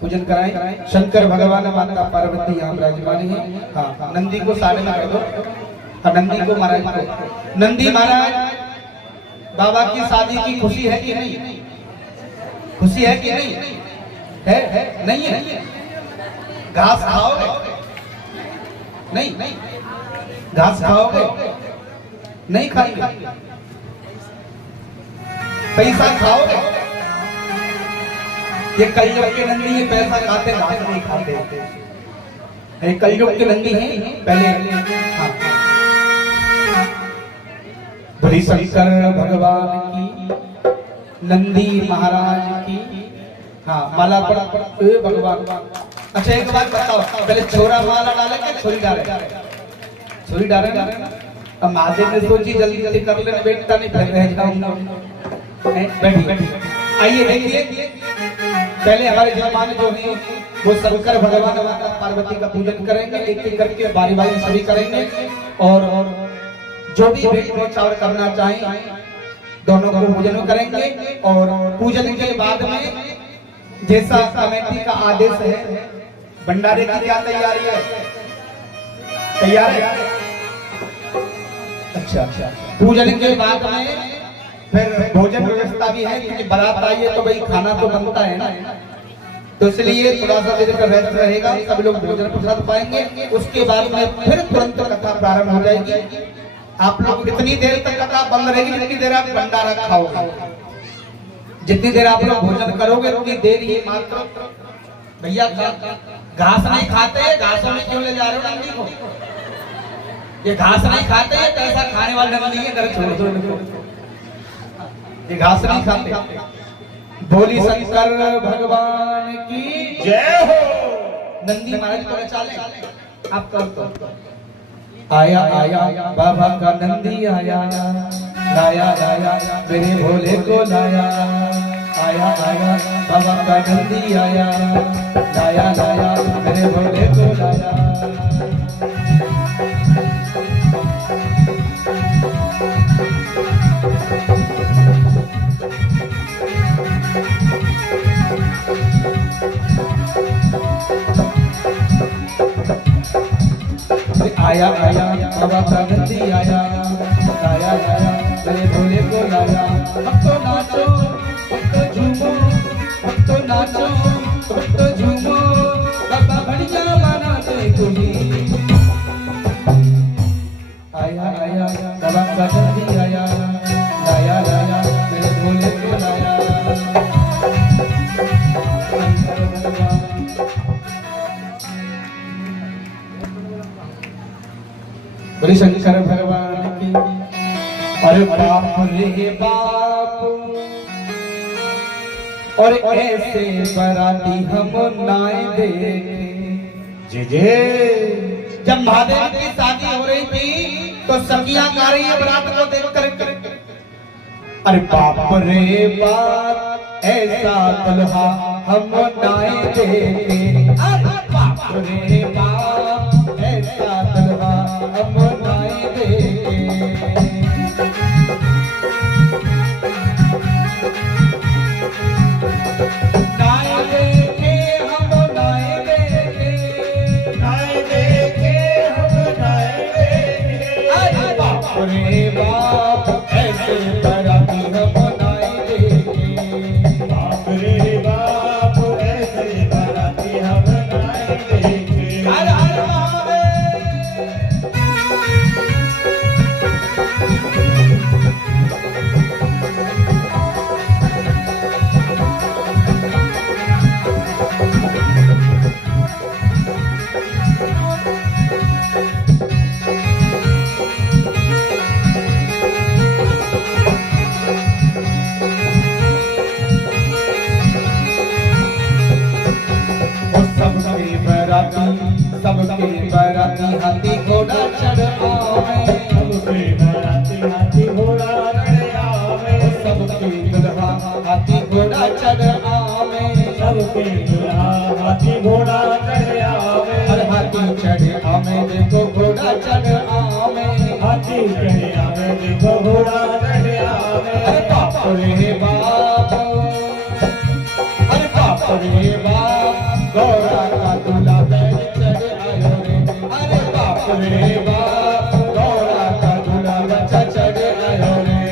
पूजन कराएं। शंकर भगवान माता पार्वती यहाँ विराजमान है। हाँ, नंदी को सामने में कर दो। हाँ, नंदी को महाराज को। नंदी महाराज, बाबा की शादी की खुशी है कि नहीं? खुशी है कि नहीं? है? नहीं है? घास खाओगे? नहीं, घास खाओगे? नहीं खाएंगे। पैसा खाओगे? ये कलयुग के नंदी है, पैसा खाते घास नहीं खाते। ये कलयुग के नंदी है पहले। हाँ, बड़ी शंकर भगवान की, नंदी महाराज की। हाँ, माला पड़ा भगवान। अच्छा एक बात बताओ, पहले छोरा माला डाले क्या छोरी डाले? छोरी डाले ना। अब महादेव ने सोची जल्दी जल्दी कर लेना, बेटा नहीं फिर रह जाऊंगा। बैठी आइए देखिए, पहले हमारे जमाने जो है वो शंकर भगवान माता पार्वती का पूजन करेंगे, एक एक करके बारी बारी सभी करेंगे। और जो भी भेंट न्यौछावर करना चाहें दोनों को पूजन करेंगे। और पूजन के बाद में जैसा कमेटी का आदेश है, भंडारे की क्या तैयारी है? तैयार है? अच्छा, पूजन के बाद में फिर भोजन व्यवस्था भी है, क्योंकि बारात आई है तो भाई खाना तो बनता है ना। तो इसलिए थोड़ा सा देर का रेस्ट रहेगा, सब लोग भोजन प्रसाद पाएंगे, उसके बाद में फिर तुरंत कथा प्रारंभ हो जाएगी। आप लोग इतनी देर तक कथा बंद रहेगी जितनी देर आप भंडारा खाओगे, जितनी देर आप लोग भोजन करोगे उतनी देर ही मात्र। भैया घास नहीं खाते, घासों में क्यों ले जा रहे हो नंदी को? ये घास नहीं खाते, पैसा खाने वाले नंदी है, इधर छोड़ दो इनको। ये घास नहीं खाते। बोली शंकर भगवान की जय हो। नंदी महाराज को चाले आप कर आया आया बाबा का नंदी आया, लाया लाया मेरे भोले को लाया। आया आया बाबा का नंदी आया, लाया लाया मेरे भोले को लाया। आया आया बाबा का नंदी आया, लाया लाया मेरे भोले को लाया। अब तो नाचो, अब तो झूमो, अब तो नाचो, अब तो झूमो, बाबा बढ़िया बनाते तुम्हें। आया आया बाबा का नंदी आया, लाया लाया मेरे भोले को लाया। बोले शंकर भगवान की। अरे बाप रे बाप, और ऐसे बराती हम नाए देखे। जे जब महादेव की शादी हो रही थी तो सखियां गा रही है बरात को देख कर। अरे बाप रे बाप, ऐसा दुल्हा हम नाए देखे। अरे बाप रे बाप, ऐसा दुल्हा हम नाए देखे। नाए देखे हम नाए देखे, नाए देखे हम नाए देखे। अरे बाप रे बाप, ऐसे बराती हम नाए देखे। बाप रे बाप, ऐसे बराती हम नाए देखे। हर हर महादेव। सबके बराती हाथी घोड़ा चढ़ आवे। सबके बराती हाथी घोड़ा चढ़ आवे। सबके दुल्हा हाथी घोड़ा चढ़ आवे। सबके दुल्हा हाथी घोड़ा चढ़ आवे। हर हाथी चढ़ आवे देखो घोड़ा चढ़ आवे। हाथी चढ़ आवे देखो घोड़ा चढ़ आवे। अरे बाप रे बाप, अरे बाप रे बाप, गौरा का दूल्हा बैठ चढ़ आयो रे। अरे बाप रे बाप, गौरा का दूल्हा बच्चा चढ़ आयो रे।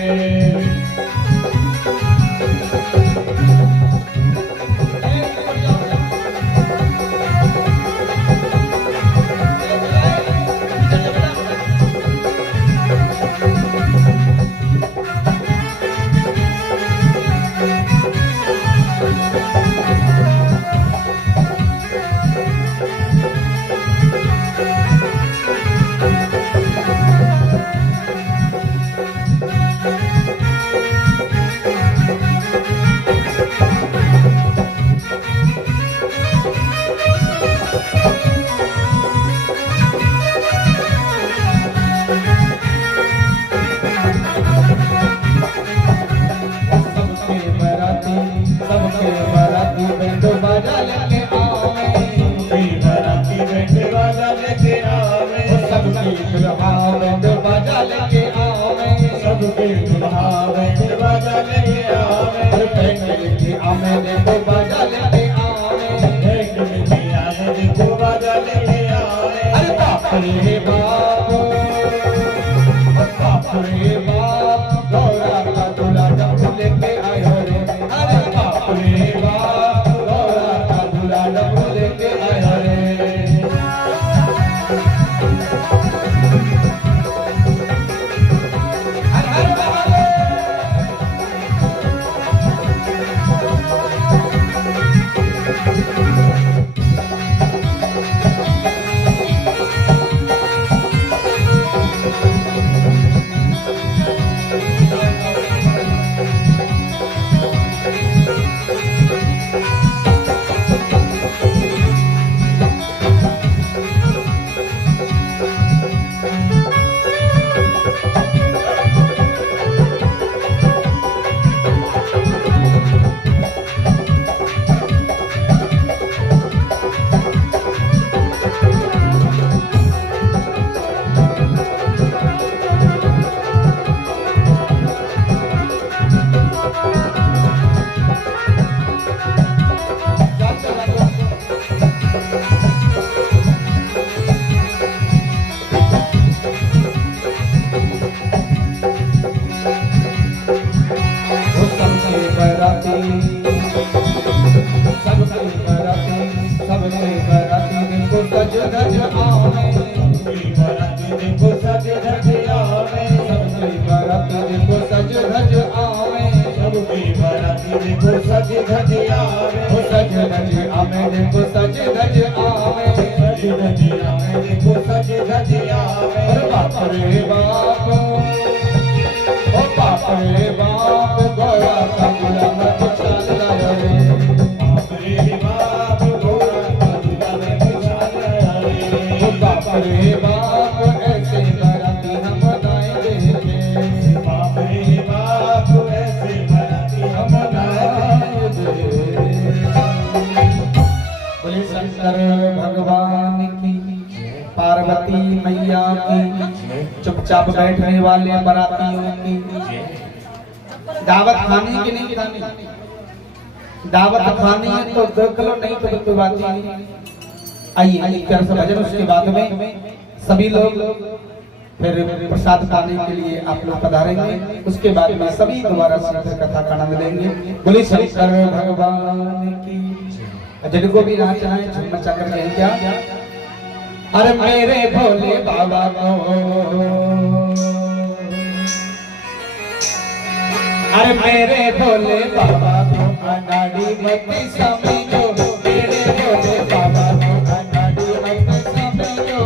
सबके बराती बैंड बाजा लेके आवे। सबके बराती बैंड बाजा लेके आवे। सबके दुल्हा बैंड बाजा लेके आवे। सबके दुल्हा बैंड बाजा लेके आवे। अरे बैंड लेके आवे देखो बाजा लेके आवे। बैंड लेके आवे देखो बाजा लेके आवे। अरे बाप रे बाप, बाप रे बाप, गौरा का दूल्हा डमरू लेके आयो रे। अरे बाप रे बाप, गौरा का डमरू लेके आया रे। अरे बाप ऐसे बराती हम बनाए देंगे, बाप रे बाप ऐसे बराती हम बनाए देंगे। बोले शंकर भगवान की, पार्वती मैया की, चुपचाप बैठने वाले बरातियों की। दावत खानी की नहीं खानी? दावत खानी है तो देख लो, नहीं तो कोई बात नहीं। आइए एक प्यार सा भजन, उसके बाद में सभी लोग फिर प्रसाद पाने के लिए आप लोग पधारेंगे। उसके बाद में सभी दोबारा से कथा का आनंद लेंगे। बोले शंकर भगवान की। जिनको भी नाचना है झूम मचा कर कहें क्या? अरे मेरे भोले बाबा को, अरे मेरे भोले बाबा को अनाड़ी मत समझो, मेरे भोले बाबा को अनाड़ी मत समझो,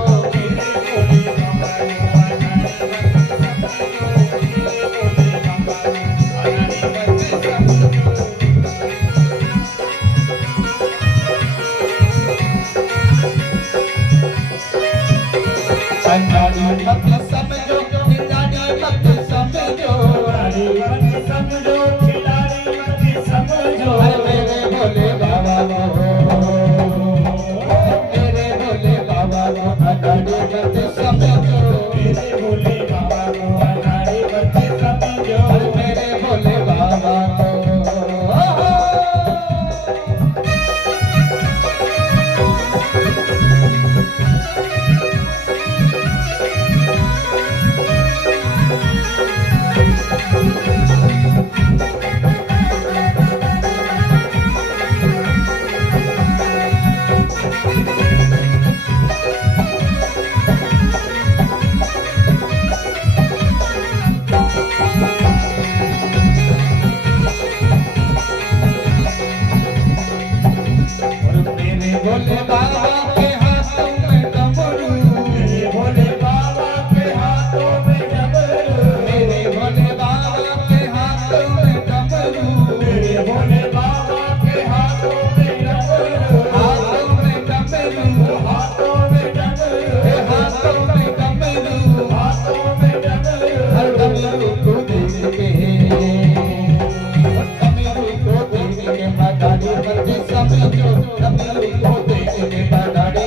अनाड़ी मत समझो, खिलाड़ी मत समझो, अनाड़ी मत समझो, खिलाड़ी मत समझो। अरे मेरे भोले बाबा को, मेरे भोले बाबा को अनाड़ी मत समझो, मेरे भोले बाबा को अनाड़ी मत समझो, अरे मेरे भोले बाबा को। भोले बाबा के हाथों में डमरू, मेरे भोले बाबा के हाथों में डमरू, मेरे भोले बाबा के हाथों में डमरू, मेरे भोले बाबा के हाथों में डमरू, हाथों में डमरू, हाथों में डमरू, हाथों में डमरू, हाथों में डमरू। हर डमरू को देख के, डमरू को देख के मदारी बंदे समझो, डमरू को देख के मदारी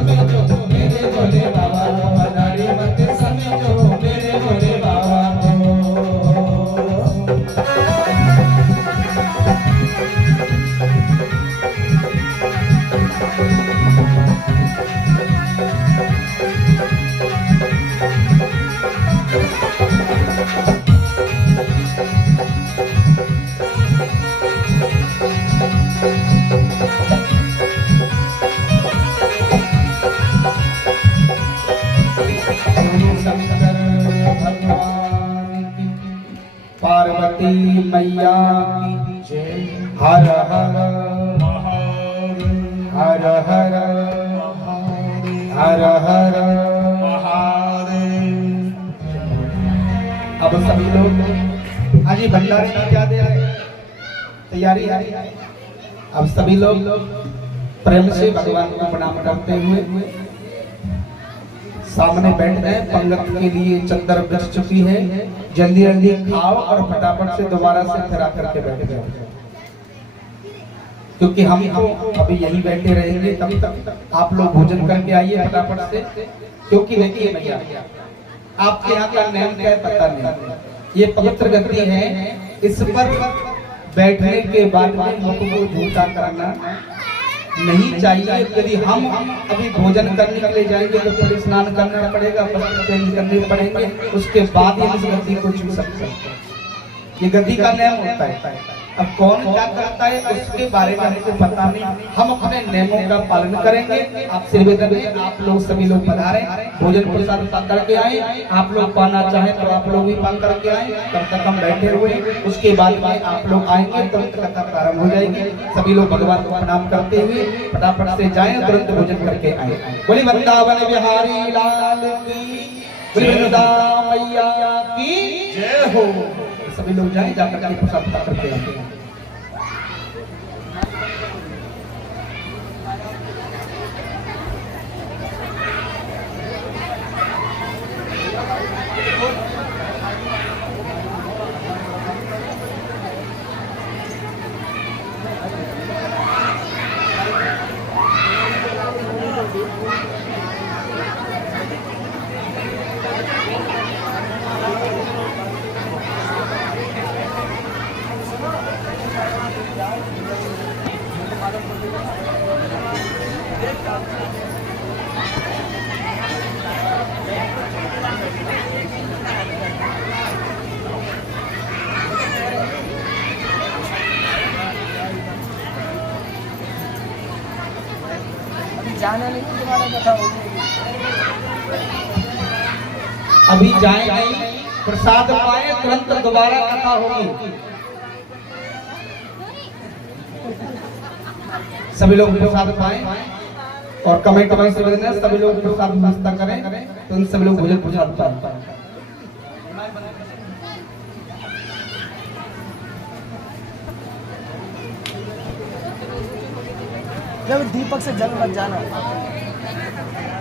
समझो मेरे भोले बाबा को, अनाड़ी मत समझो मेरे भोले बाबा को। शंकर भगवान की, पार्वती मैया की जय। हर हर हर हर हर हर महादेव। अब सभी लोग आज ये भंडारे में क्या दे रहे हैं? तैयारी है। अब सभी लोग प्रेम से भगवान को प्रणाम करते हुए सामने बैठ गए। पंगत के लिए चद्दर बिछ चुकी है, जल्दी जल्दी खाओ और फटाफट से दोबारा से फिर आकर के बैठ जाओ, क्योंकि हम तो अभी यहीं बैठे रहेंगे तब तक आप लोग भोजन करके आइए फटाफट से। क्योंकि देखिए भैया, आपके यहाँ का नियम क्या है पता नहीं, ये पवित्र गद्दी है, इस पर बैठने के बाद में मुख को झूठा करना नहीं चाहिए। यदि हम अभी भोजन करने के लिए जाएंगे तो फिर स्नान करना पड़ेगा, वस्त्र चेंज करने पड़ेंगे, उसके बाद ही इस गद्दी को छू सकते हैं। ये गद्दी का नियम होता है। अब कौन क्या करता है उसके बारे में हमको पता नहीं, हम अपने नियमों का पालन करेंगे। आपसे निवेदन है आप लोग सभी लोग पधारे, भोजन प्रसाद पा करके आए। आप लोग पाना चाहें तो आप लोग भी पा करके आए, तब तक हम बैठे हुए। उसके बाद में आप लोग आएंगे तुरंत कथा प्रारंभ हो जाएगी। सभी लोग भगवान को प्रणाम करते हुए फटाफट से जाएं, तुरंत भोजन करके आए। बोली वृंदावन बिहारी लाल की, वृंदा मैया की जय हो। सभी लोग जाएं, जाकर के प्रसाद पा करके आते हैं। जाना नहीं तो तुम्हारा कथा होगी। अभी जाएंगे, प्रसाद पाए तुरंत दोबारा कथा होगी। सभी लोग प्रसाद पाए और कमेंट में से बदलना, सभी लोग प्रसाद नाश्ता करें तो सभी लोग भोजन प्रसाद पाए। जब दीपक से जल मत जाना।